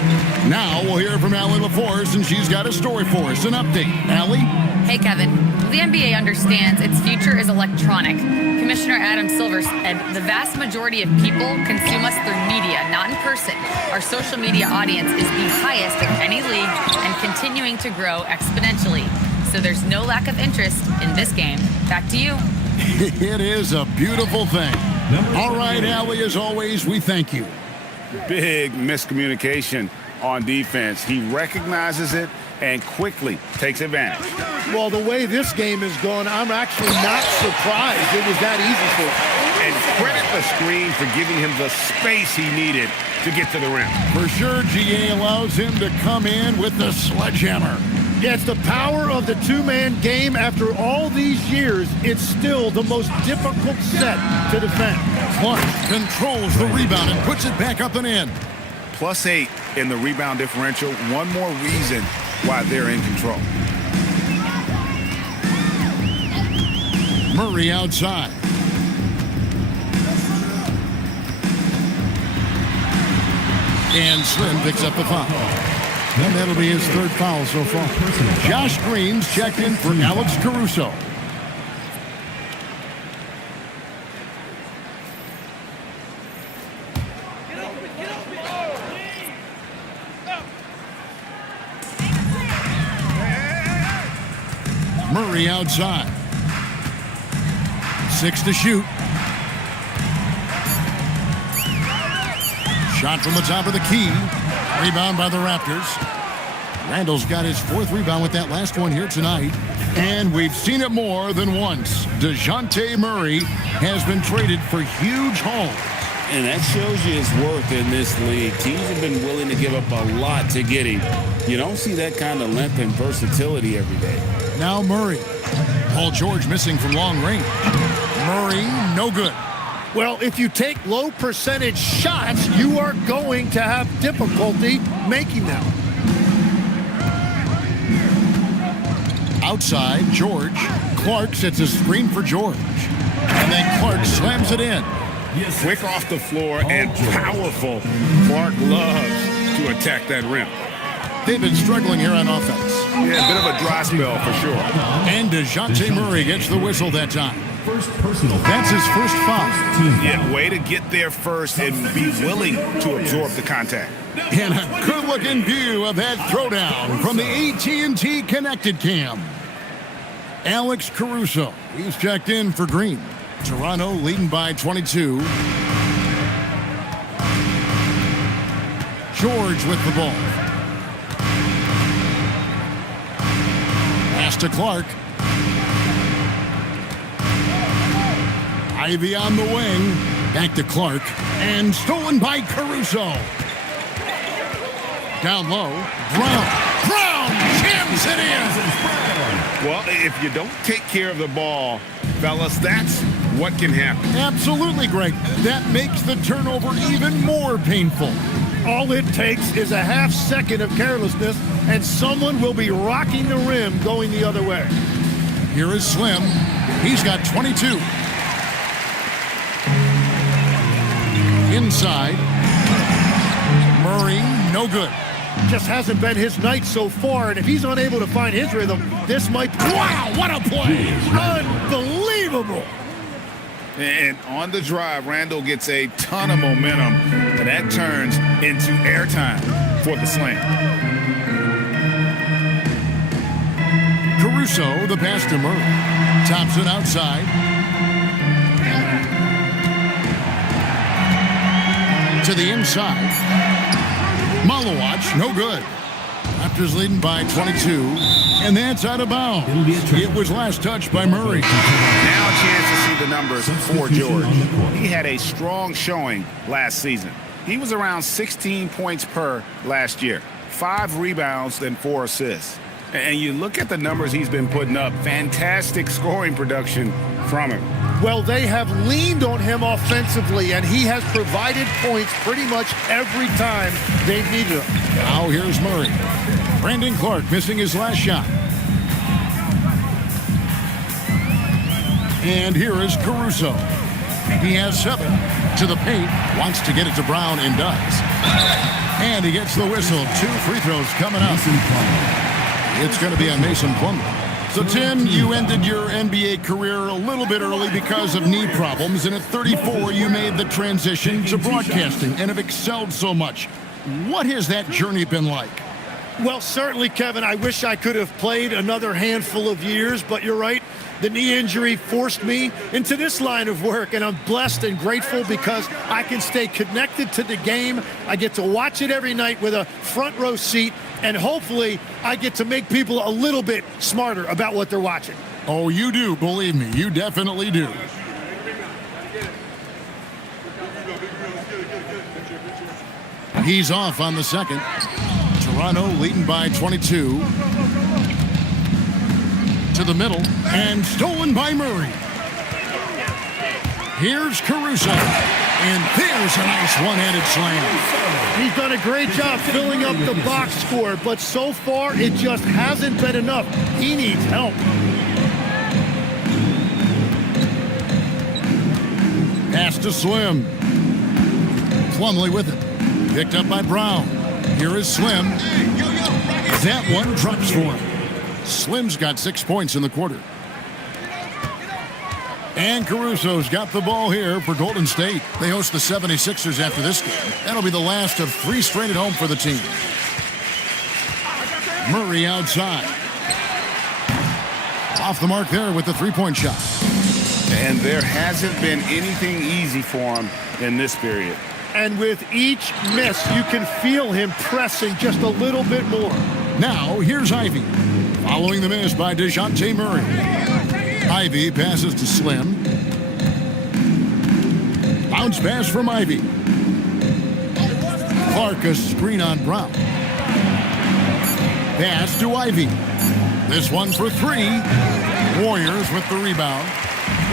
Now we'll hear from Allie LaForce, and she's got a story for us. An update. Allie? Hey, Kevin. The NBA understands its future is electronic. Commissioner Adam Silver said the vast majority of people consume us through media, not in person. Our social media audience is the highest of any league and continuing to grow exponentially. So there's no lack of interest in this game. Back to you. It is a beautiful thing. All right, Allie, as always, we thank you. big miscommunication on defense. He recognizes it and quickly takes advantage. Well, the way this game has gone, I'm actually not surprised it was that easy for him. And credit the screen for giving him the space he needed to get to the rim. For sure, GA allows him to come in with the sledgehammer. Yeah, it's the power of the two-man game. After all these years, it's still the most difficult set to defend. Clark controls the rebound and puts it back up and in. +8 in the rebound differential. One more reason why they're in control. Murray outside. And Slim picks up the foul. And that'll be his third foul so far. Josh Green's checked in for Alex Caruso. Murray outside. 6 to shoot. Shot from the top of the key. Rebound by the Raptors. Randall's got his 4th rebound with that last one here tonight. And we've seen it more than once. DeJounte Murray has been traded for huge hauls. And that shows you his worth in this league. Teams have been willing to give up a lot to get him. You don't see that kind of length and versatility every day. Now Murray. Paul George missing from long range. Murray, no good. Well, if you take low percentage shots, you are going to have difficulty making them. Outside, George. Clark sets a screen for George. And then Clark slams it in. Quick off the floor and powerful. Clark loves to attack that rim. They've been struggling here on offense. Yeah, a bit of a dry spell for sure. And DeJounte Murray gets the whistle that time. That's his first foul. Yeah, way to get there first and be willing to absorb the contact. And a good-looking view of that throwdown from the AT&T Connected Cam. Alex Caruso, he's checked in for Green. Toronto leading by 22. George with the ball. Pass to Clark. Ivy on the wing. Back to Clark. And stolen by Caruso. Down low. Brown jams it in. Well, if you don't take care of the ball, fellas, that's what can happen. Absolutely, Greg. That makes the turnover even more painful. All it takes is a half second of carelessness, and someone will be rocking the rim going the other way. Here is Slim. He's got 22. Inside. Murray, no good. Just hasn't been his night so far, and if he's unable to find his rhythm, this might... Wow, what a play! Unbelievable! And on the drive, Randall gets a ton of momentum, and that turns into airtime for the slam. Caruso, the pass to Murray. Thompson outside. To the inside. Malawach, no good. Raptors leading by 22, and that's out of bounds. It was last touched by Murray. Now a chance to see the numbers for George. He had a strong showing last season. He was around 16 points per last year, 5 rebounds and 4 assists. And you look at the numbers he's been putting up, fantastic scoring production from him. Well, they have leaned on him offensively, and he has provided points pretty much every time they've needed him. Now here's Murray. Brandon Clark missing his last shot. And here is Caruso. He has 7 to the paint, wants to get it to Brown and does. And he gets the whistle. 2 free throws coming up. It's going to be on Mason Plumlee. So, Tim, you ended your NBA career a little bit early because of knee problems, and at 34, you made the transition to broadcasting and have excelled so much. What has that journey been like? Well, certainly, Kevin, I wish I could have played another handful of years, but you're right. The knee injury forced me into this line of work, and I'm blessed and grateful because I can stay connected to the game. I get to watch it every night with a front row seat, and hopefully I get to make people a little bit smarter about what they're watching. Oh, you do, believe me. You definitely do. He's off on the second. Toronto leading by 22. To the middle, and stolen by Murray. Here's Caruso, and there's a nice one-handed slam. He's done a great job filling up the box score, but so far it just hasn't been enough. He needs help. Pass to Slim. Plumlee with it. Picked up by Brown. Here is Slim. That one drops for him. Slim's got 6 points in the quarter. And Caruso's got the ball here for Golden State. They host the 76ers after this game. That'll be the last of 3 straight at home for the team. Murray outside. Off the mark there with the three-point shot. And there hasn't been anything easy for him in this period. And with each miss, you can feel him pressing just a little bit more. Now, here's Ivy. Following the miss by DeJounte Murray. Ivy passes to Slim. Bounce pass from Ivy. Clark a screen on Brown. Pass to Ivy. This one for 3. Warriors with the rebound.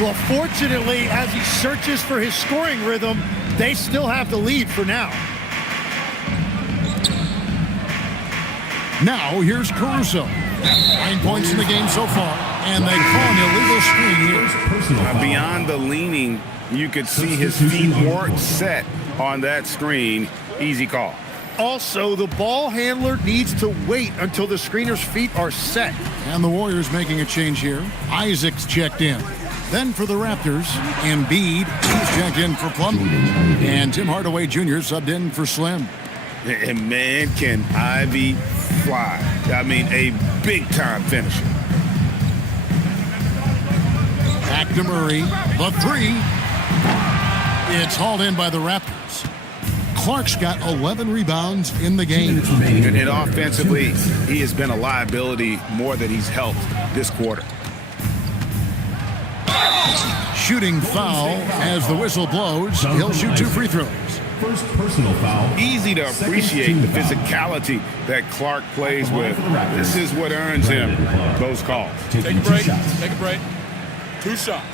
Well, fortunately, as he searches for his scoring rhythm, they still have the lead for now. Now, here's Caruso. 9 points in the game so far, and they call an illegal screen here. Beyond the leaning, you could see his feet weren't set on that screen. Easy call. Also, the ball handler needs to wait until the screener's feet are set. And the Warriors making a change here. Isaac's checked in. Then for the Raptors, Embiid, he's checked in for Plumlee. And Tim Hardaway Jr. subbed in for Slim. And man, can Ivy fly. I mean, a big-time finisher. Back to Murray. The 3. It's hauled in by the Raptors. Clark's got 11 rebounds in the game. And offensively, he has been a liability more than he's helped this quarter. Shooting foul as the whistle blows. He'll shoot 2 free throws. First personal foul. Easy to appreciate the physicality that Clark plays with. This is what earns him those calls. Take a break. Take a break. 2 shots.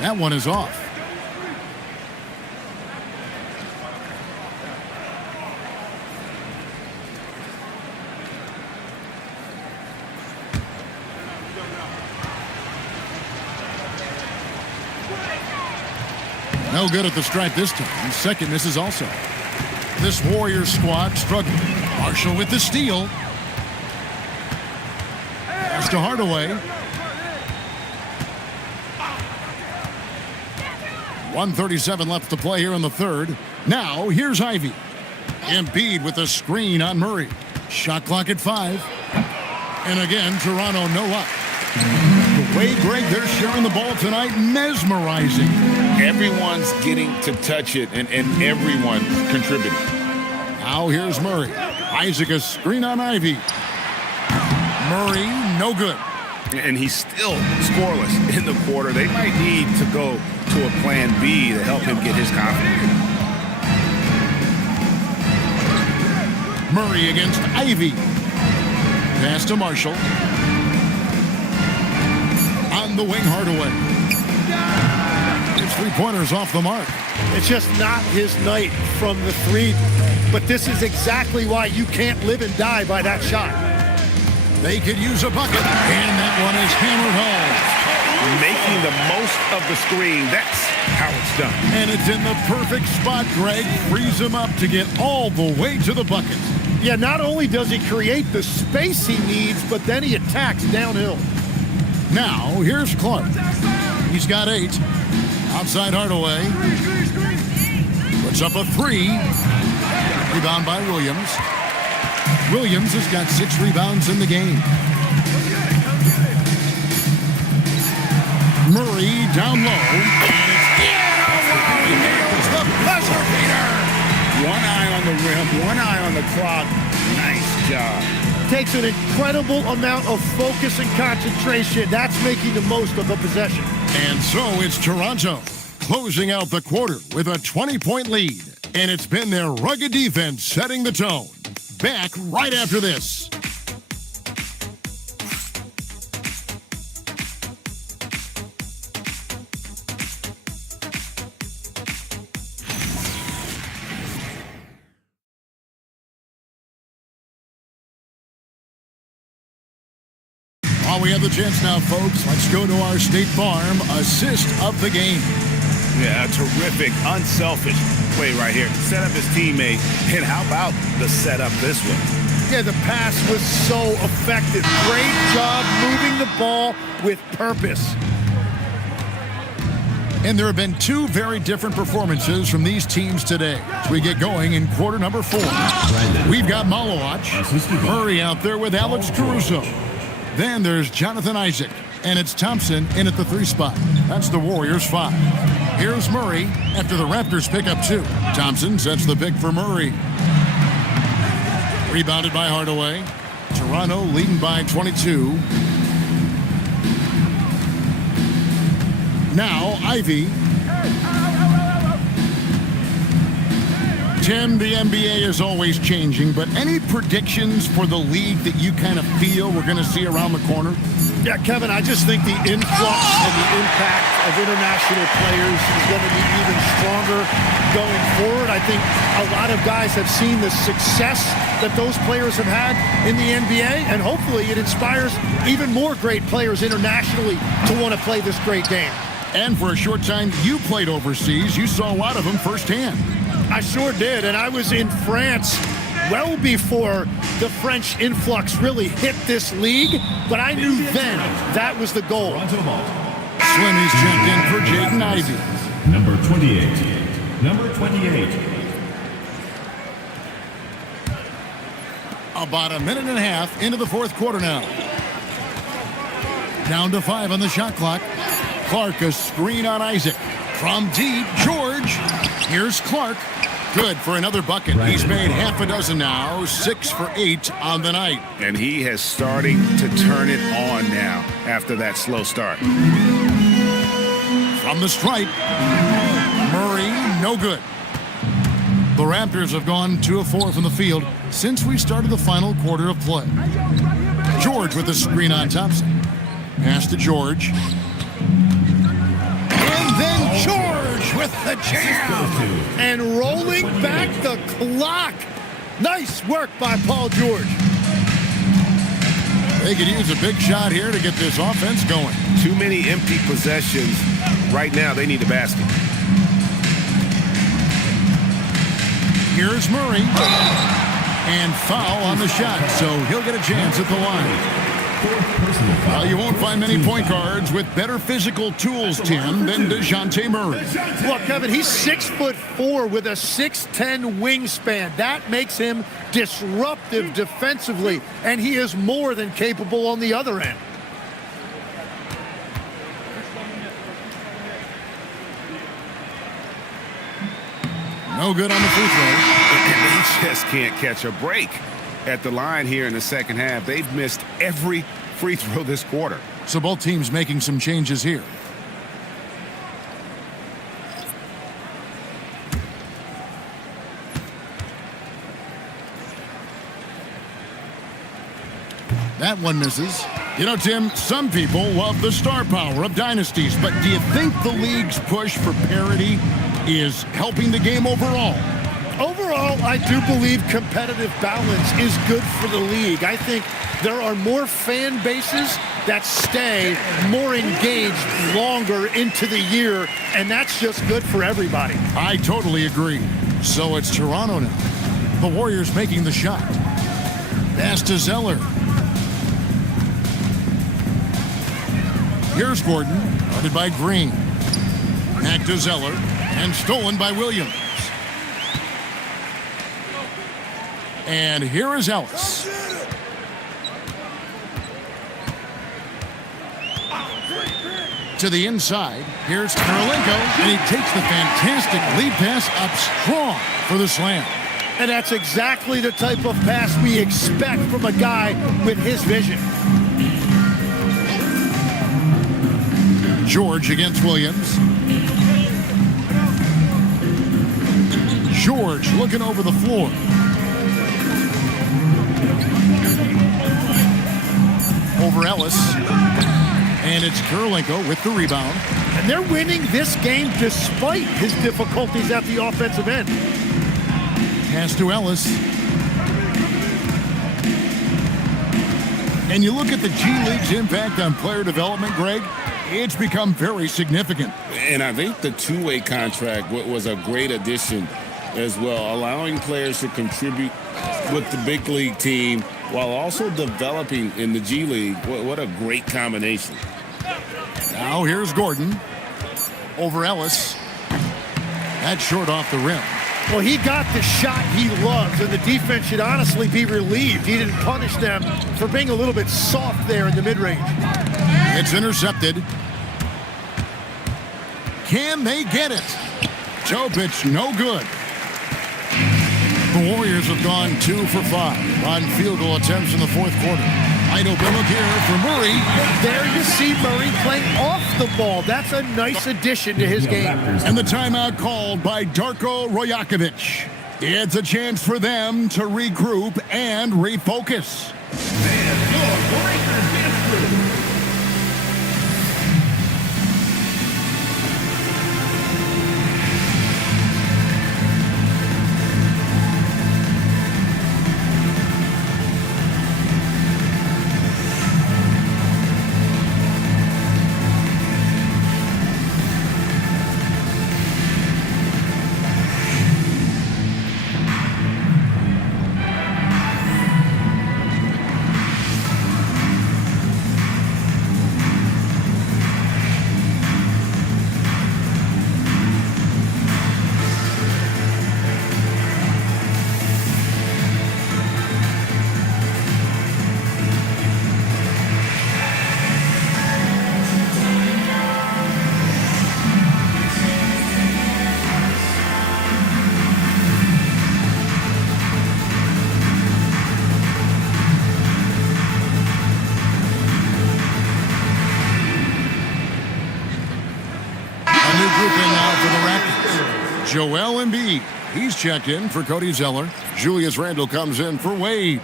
That one is off. No good at the stripe this time. Second misses also. This Warriors squad struggling. Marshall with the steal. Pass to Hardaway. 1:37 left to play here in the third. Now, here's Ivy. Embiid with a screen on Murray. Shot clock at 5. And again, Toronto no luck. The way, Greg, they're sharing the ball tonight, mesmerizing. Everyone's getting to touch it, and everyone's contributing. Now here's Murray. Isaac a screen on Ivy. Murray, no good. And he's still scoreless in the quarter. They might need to go to a plan B to help him get his confidence. Murray against Ivy. Pass to Marshall. On the wing, Hardaway. His 3-pointers off the mark. It's just not his night from the 3. But this is exactly why you can't live and die by that shot. They could use a bucket, and that one is hammered home. Making the most of the screen, that's how it's done. And it's in the perfect spot, Greg. Frees him up to get all the way to the bucket. Yeah, not only does he create the space he needs, but then he attacks downhill. Now, here's Clark. He's got 8. Outside Hardaway. Puts up a 3. Rebound by Williams. Williams has got 6 rebounds in the game. Murray down low. And it's he nails the buzzer beater. One eye on the rim, one eye on the clock. Nice job. Takes an incredible amount of focus and concentration. That's making the most of a possession. And so it's Toronto closing out the quarter with a 20-point lead. And it's been their rugged defense setting the tone. Back right after this. While we have the chance now, folks, let's go to our State Farm assist of the game. Yeah, a terrific, unselfish play right here. Set up his teammate, and how about the setup this one? Yeah, the pass was so effective. Great job moving the ball with purpose. And there have been 2 very different performances from these teams today. As we get going in quarter number 4. We've got Malowacz, Murray out there with Alex Caruso. Then there's Jonathan Isaac, and it's Thompson in at the 3 spot. That's the Warriors 5. Here's Murray after the Raptors pick up 2. Thompson sets the pick for Murray. Rebounded by Hardaway. Toronto leading by 22. Now Ivy. Tim, the NBA is always changing, but any predictions for the league that you kind of feel we're going to see around the corner? Yeah, Kevin, I just think the influx and the impact of international players is going to be even stronger going forward. I think a lot of guys have seen the success that those players have had in the NBA, and hopefully it inspires even more great players internationally to want to play this great game. And for a short time, you played overseas. You saw a lot of them firsthand. I sure did, and I was in France well before the French influx really hit this league, but I knew then that was the goal. Slimmy's checked in for Jaden Ivey. Number 28. Number 28. About a minute and a half into the 4th quarter now. Down to 5 on the shot clock. Clark, a screen on Isaac. From deep, George. Here's Clark. Good for another bucket. He's made half a dozen now, 6 for 8 on the night. And he has starting to turn it on now after that slow start. From the stripe, Murray, no good. The Raptors have gone 2 of 4 from the field since we started the final quarter of play. George with the screen on Thompson. Pass to George. And then George with the jam. And rolling back the clock. Nice work by Paul George. They could use a big shot here to get this offense going. Too many empty possessions. Right now, they need a basket. Here's Murray. And foul on the shot, so he'll get a chance at the line. Well, you won't find many point guards with better physical tools, Tim, than DeJounte Murray. Look, Kevin, he's 6'4" with a 6'10" wingspan. That makes him disruptive defensively, and he is more than capable on the other end. No good on the free throw. They just can't catch a break at the line here in the second half. They've missed every free throw this quarter. So both teams making some changes here. That one misses. You know, Tim, some people love the star power of dynasties, but do you think the league's push for parity is helping the game overall? Overall, I do believe competitive balance is good for the league. I think there are more fan bases that stay more engaged longer into the year, and that's just good for everybody. I totally agree. So it's Toronto now. The Warriors making the shot. Pass to Zeller. Here's Gordon, guarded by Green. Back to Zeller, and stolen by Williams. And here is Ellis. To the inside. Here's Karolinko, and he takes the fantastic lead pass up strong for the slam. And that's exactly the type of pass we expect from a guy with his vision. George against Williams. George looking over the floor. Over Ellis. And it's Karolinko with the rebound. And they're winning this game despite his difficulties at the offensive end. Pass to Ellis. And you look at the G League's impact on player development, Greg, it's become very significant. And I think the two-way contract was a great addition as well, allowing players to contribute with the big league team while also developing in the G League. What a great combination. Now here's Gordon over Ellis. That's short off the rim. Well, he got the shot he loves, and the defense should honestly be relieved. He didn't punish them for being a little bit soft there in the mid-range. It's intercepted. Can they get it? Topic, no good. The Warriors have gone 2 for 5 on field goal attempts in the fourth quarter. Wide open look here for Murray. There you see Murray playing off the ball. That's a nice addition to his game. And the timeout called by Darko Rojakovic. It's a chance for them to regroup and refocus. Joel Embiid, he's checked in for Cody Zeller. Julius Randle comes in for Wade.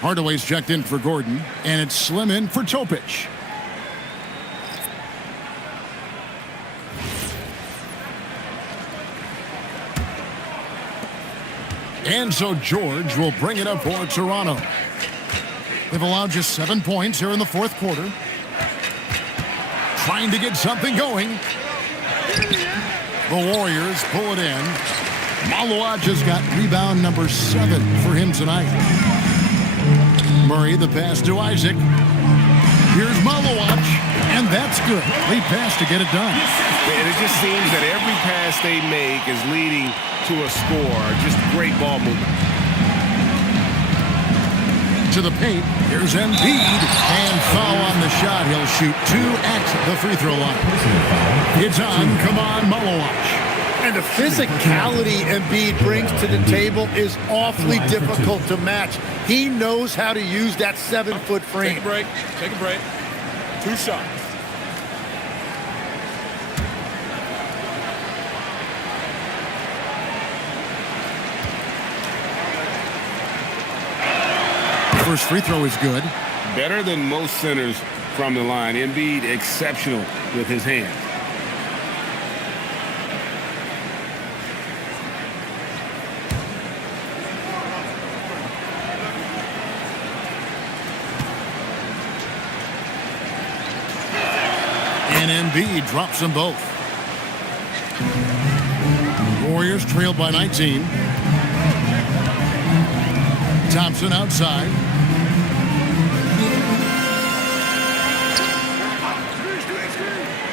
Hardaway's checked in for Gordon. And it's Slim in for Topic. And so George will bring it up for Toronto. They've allowed just 7 points here in the fourth quarter. Trying to get something going. The Warriors pull it in. Malawach has got rebound number 7 for him tonight. Murray, the pass to Isaac. Here's Malawach, and that's good. Lead pass to get it done. And it just seems that every pass they make is leading to a score. Just great ball movement. To the paint. Here's Embiid. And foul on the shot. He'll shoot 2 at the free throw line. It's on. Come on, Malawach. And the physicality Embiid brings to the table is awfully difficult to match. He knows how to use that 7-foot frame. Take a break. Take a break. 2 shots. First free throw is good. Better than most centers from the line. Embiid exceptional with his hands. And Embiid drops them both. Warriors trailed by 19. Thompson outside.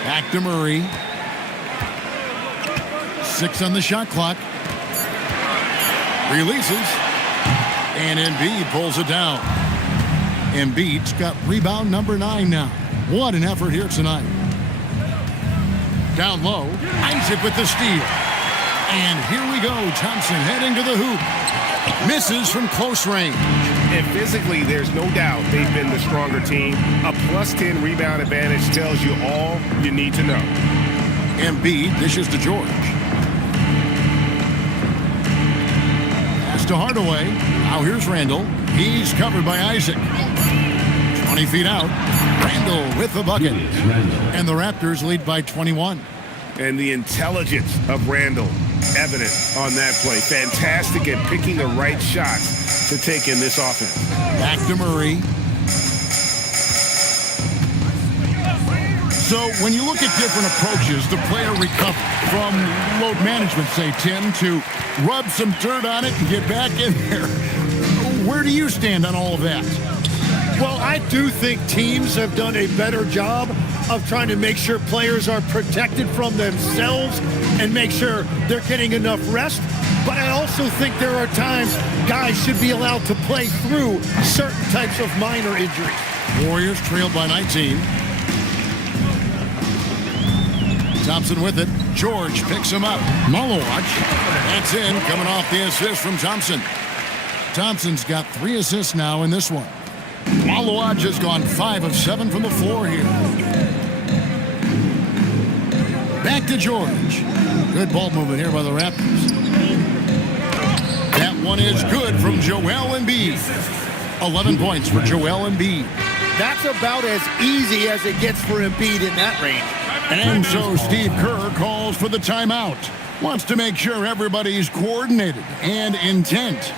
Back to Murray. 6 on the shot clock. Releases. And Embiid pulls it down. Embiid's got rebound number 9 now. What an effort here tonight. Down low, Isaac with the steal. And here we go, Thompson heading to the hoop. Misses from close range. And physically, there's no doubt they've been the stronger team. A plus 10 rebound advantage tells you all you need to know. Embiid dishes to George. Pass to Hardaway. Now here's Randall. He's covered by Isaac. 20 feet out. Randall with the bucket. And the Raptors lead by 21. And the intelligence of Randall evident on that play. Fantastic at picking the right shots to take in this offense. Back to Murray. So when you look at different approaches, the player recovers from load management, say, Tim, to rub some dirt on it and get back in there. Where do you stand on all of that? Well, I do think teams have done a better job of trying to make sure players are protected from themselves and make sure they're getting enough rest. But I also think there are times guys should be allowed to play through certain types of minor injuries. Warriors trailed by 19. Thompson with it. George picks him up. Malowatch. That's in, coming off the assist from Thompson. Thompson's got 3 assists now in this one. Malowatch has gone 5 of 7 from the floor here. Back to George. Good ball movement here by the Raptors. That one is good from Joel Embiid. 11 points for Joel Embiid. That's about as easy as it gets for Embiid in that range. And so Steve Kerr calls for the timeout. Wants to make sure everybody's coordinated and intent.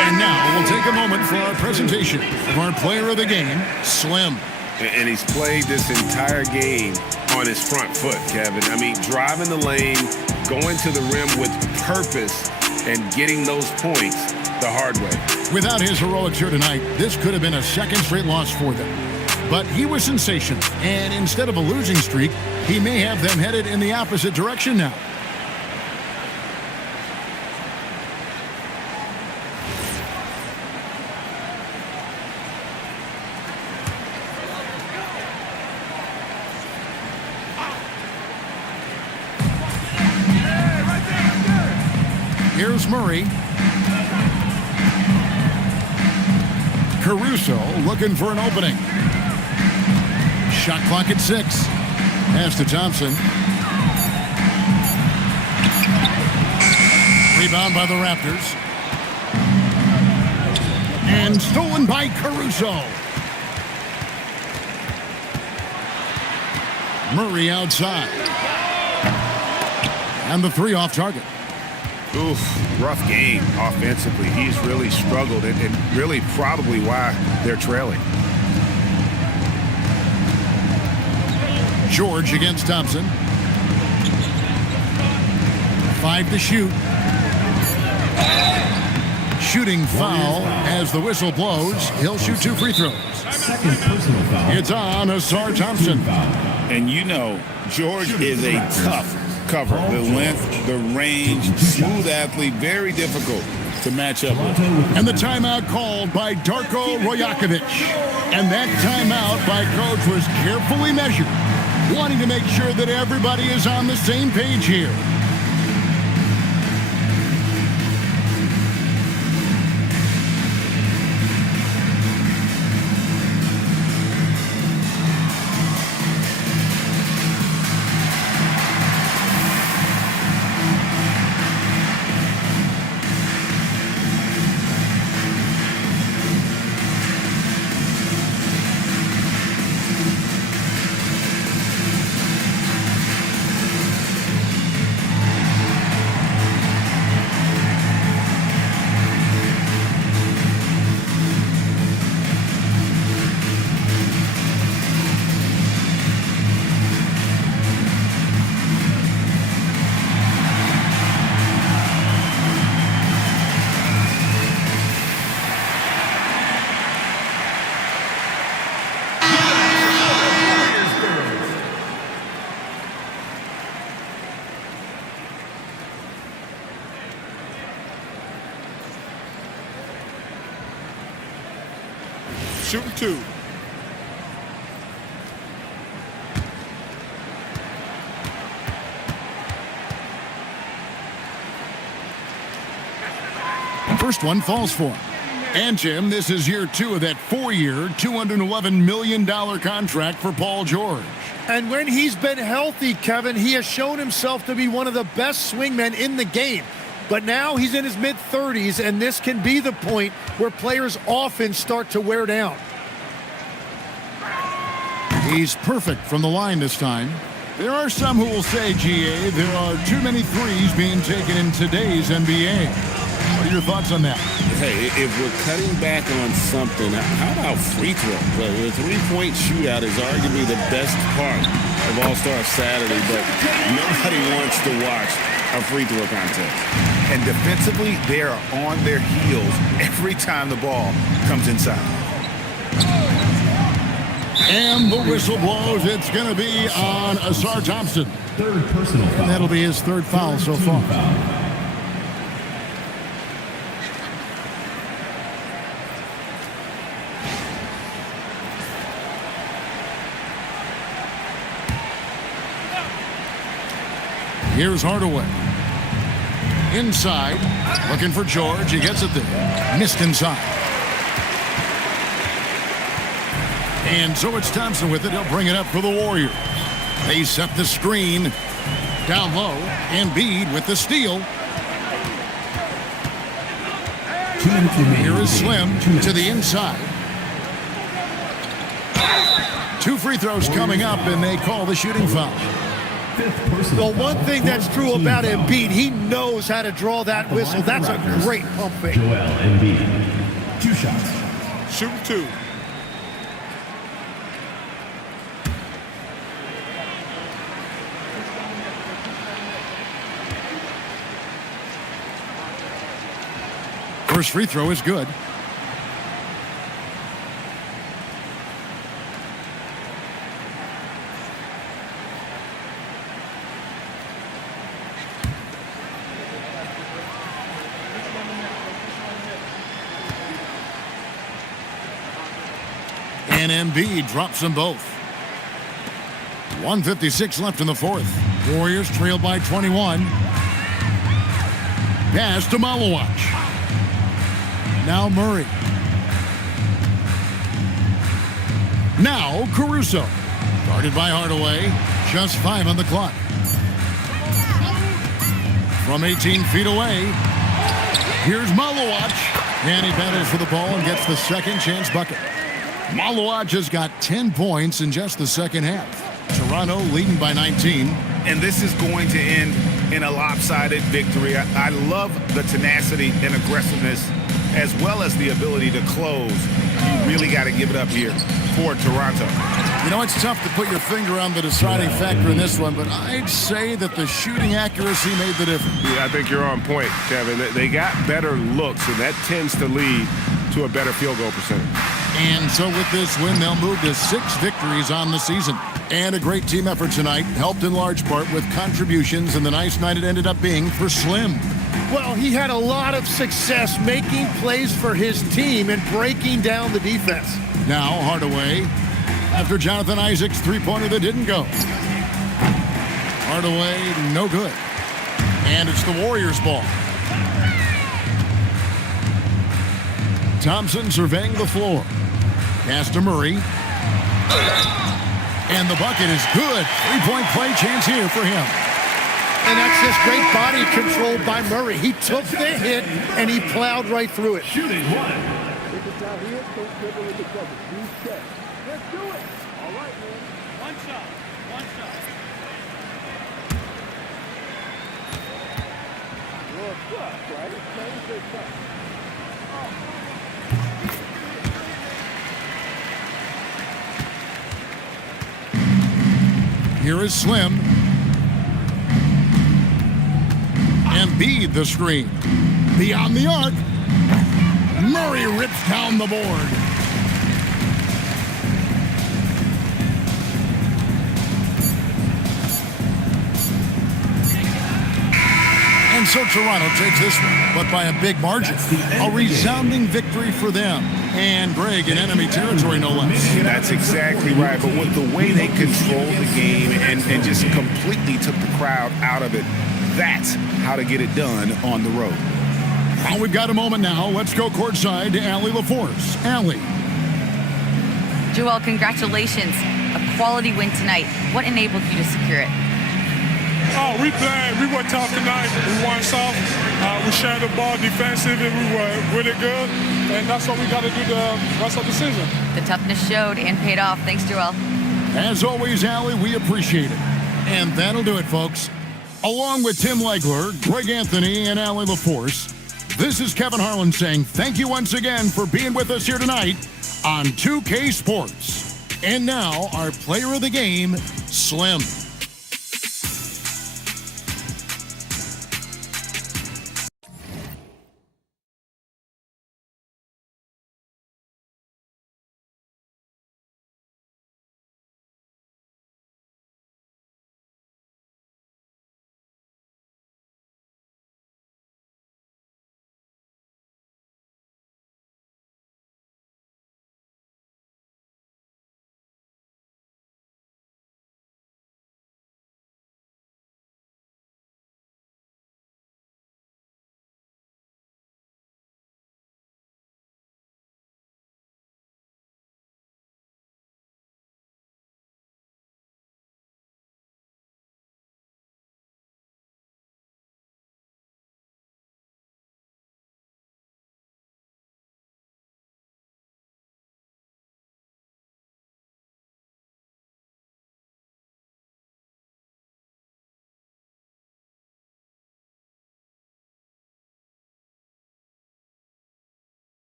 And now we'll take a moment for our presentation of our player of the game, Slim. And he's played this entire game on his front foot, Kevin. I mean, driving the lane, going to the rim with purpose, and getting those points the hard way. Without his heroics here tonight, this could have been a second straight loss for them. But he was sensational, and instead of a losing streak, he may have them headed in the opposite direction now. Here's Murray. Caruso looking for an opening. Shot clock at 6. Pass to Thompson. Rebound by the Raptors. And stolen by Caruso. Murray outside. And the 3 off target. Oof, rough game offensively. He's really struggled and really probably why they're trailing. George against Thompson. 5 to shoot. Shooting foul as the whistle blows. He'll shoot 2 free throws. Second personal foul. It's on Asar Thompson. And you know, George is a tough cover. The length, the range, smooth athlete, very difficult to match up with. And the timeout called by Darko Rojakovic. And that timeout by coach was carefully measured. wanting to make sure that everybody is on the same page here. Shooting 2. First one falls for him. And, Jim, this is year 2 of that 4-year, $211 million contract for Paul George. And when he's been healthy, Kevin, he has shown himself to be one of the best swingmen in the game. But now he's in his mid-30s, and this can be the point where players often start to wear down. He's perfect from the line this time. There are some who will say, GA, there are too many threes being taken in today's NBA. What are your thoughts on that? Hey, if we're cutting back on something, how about free throw? The three-point shootout is arguably the best part of All-Star Saturday, but nobody wants to watch a free throw contest. And defensively, they are on their heels every time the ball comes inside. And the whistle blows. It's going to be on Asar Thompson. Third personal foul. And that'll be his third foul so far. Here's Hardaway. Inside. Looking for George. He gets it there. Missed inside. And so it's Thompson with it. He'll bring it up for the Warriors. They set the screen down low. Embiid with the steal. Here is Slim to the inside. 2 free throws coming up, and they call the shooting foul. Well, one thing that's true about Embiid, he knows how to draw that whistle. That's a great pump fake. Joel Embiid. 2 shots. Shooting 2. First free throw is good. And Embiid drops them both. 1:56 left in the fourth. Warriors trail by 21. Pass to Malawach. Now Murray. Now Caruso. Guarded by Hardaway. Just 5 on the clock. From 18 feet away. Here's Malawach. And he battles for the ball and gets the second chance bucket. Malawach has got 10 points in just the second half. Toronto leading by 19. And this is going to end in a lopsided victory. I love the tenacity and aggressiveness as well as the ability to close. You really got to give it up here for Toronto. You know, it's tough to put your finger on the deciding factor in this one, but I'd say that the shooting accuracy made the difference. Yeah, I think you're on point, Kevin. They got better looks, and that tends to lead to a better field goal percentage. And so with this win, they'll move to 6 victories on the season. And a great team effort tonight, helped in large part with contributions, and the nice night it ended up being for Slim. Well, he had a lot of success making plays for his team and breaking down the defense. Now Hardaway, after Jonathan Isaac's three-pointer that didn't go. Hardaway, no good. And it's the Warriors' ball. Thompson surveying the floor. Pass to Murray. And the bucket is good. Three-point play chance here for him. And that's just great body control by Murray. He took the hit, and he plowed right through it. Shooting one. Let's do it. All right, man. One shot. One shot. Here is Slim. Embiid the screen. Beyond the arc. Murray rips down the board. And so Toronto takes this one, but by a big margin. A resounding victory for them. And Greg in enemy territory, no less. That's exactly right. But with the way they controlled the game and just completely took the crowd out of it, that's how to get it done on the road. Well, we've got a moment now. Let's go courtside to Allie LaForce. Allie. Joel, congratulations. A quality win tonight. What enabled you to secure it? Oh, we played. We were tough tonight. We won soft. We shared the ball defensively. We were really good. And that's what we got to do the rest of the season. The toughness showed and paid off. Thanks, Joel. As always, Allie, we appreciate it. And that'll do it, folks. Along with Tim Legler, Greg Anthony, and Allie LaForce, this is Kevin Harlan saying thank you once again for being with us here tonight on 2K Sports. And now, our player of the game, Slim.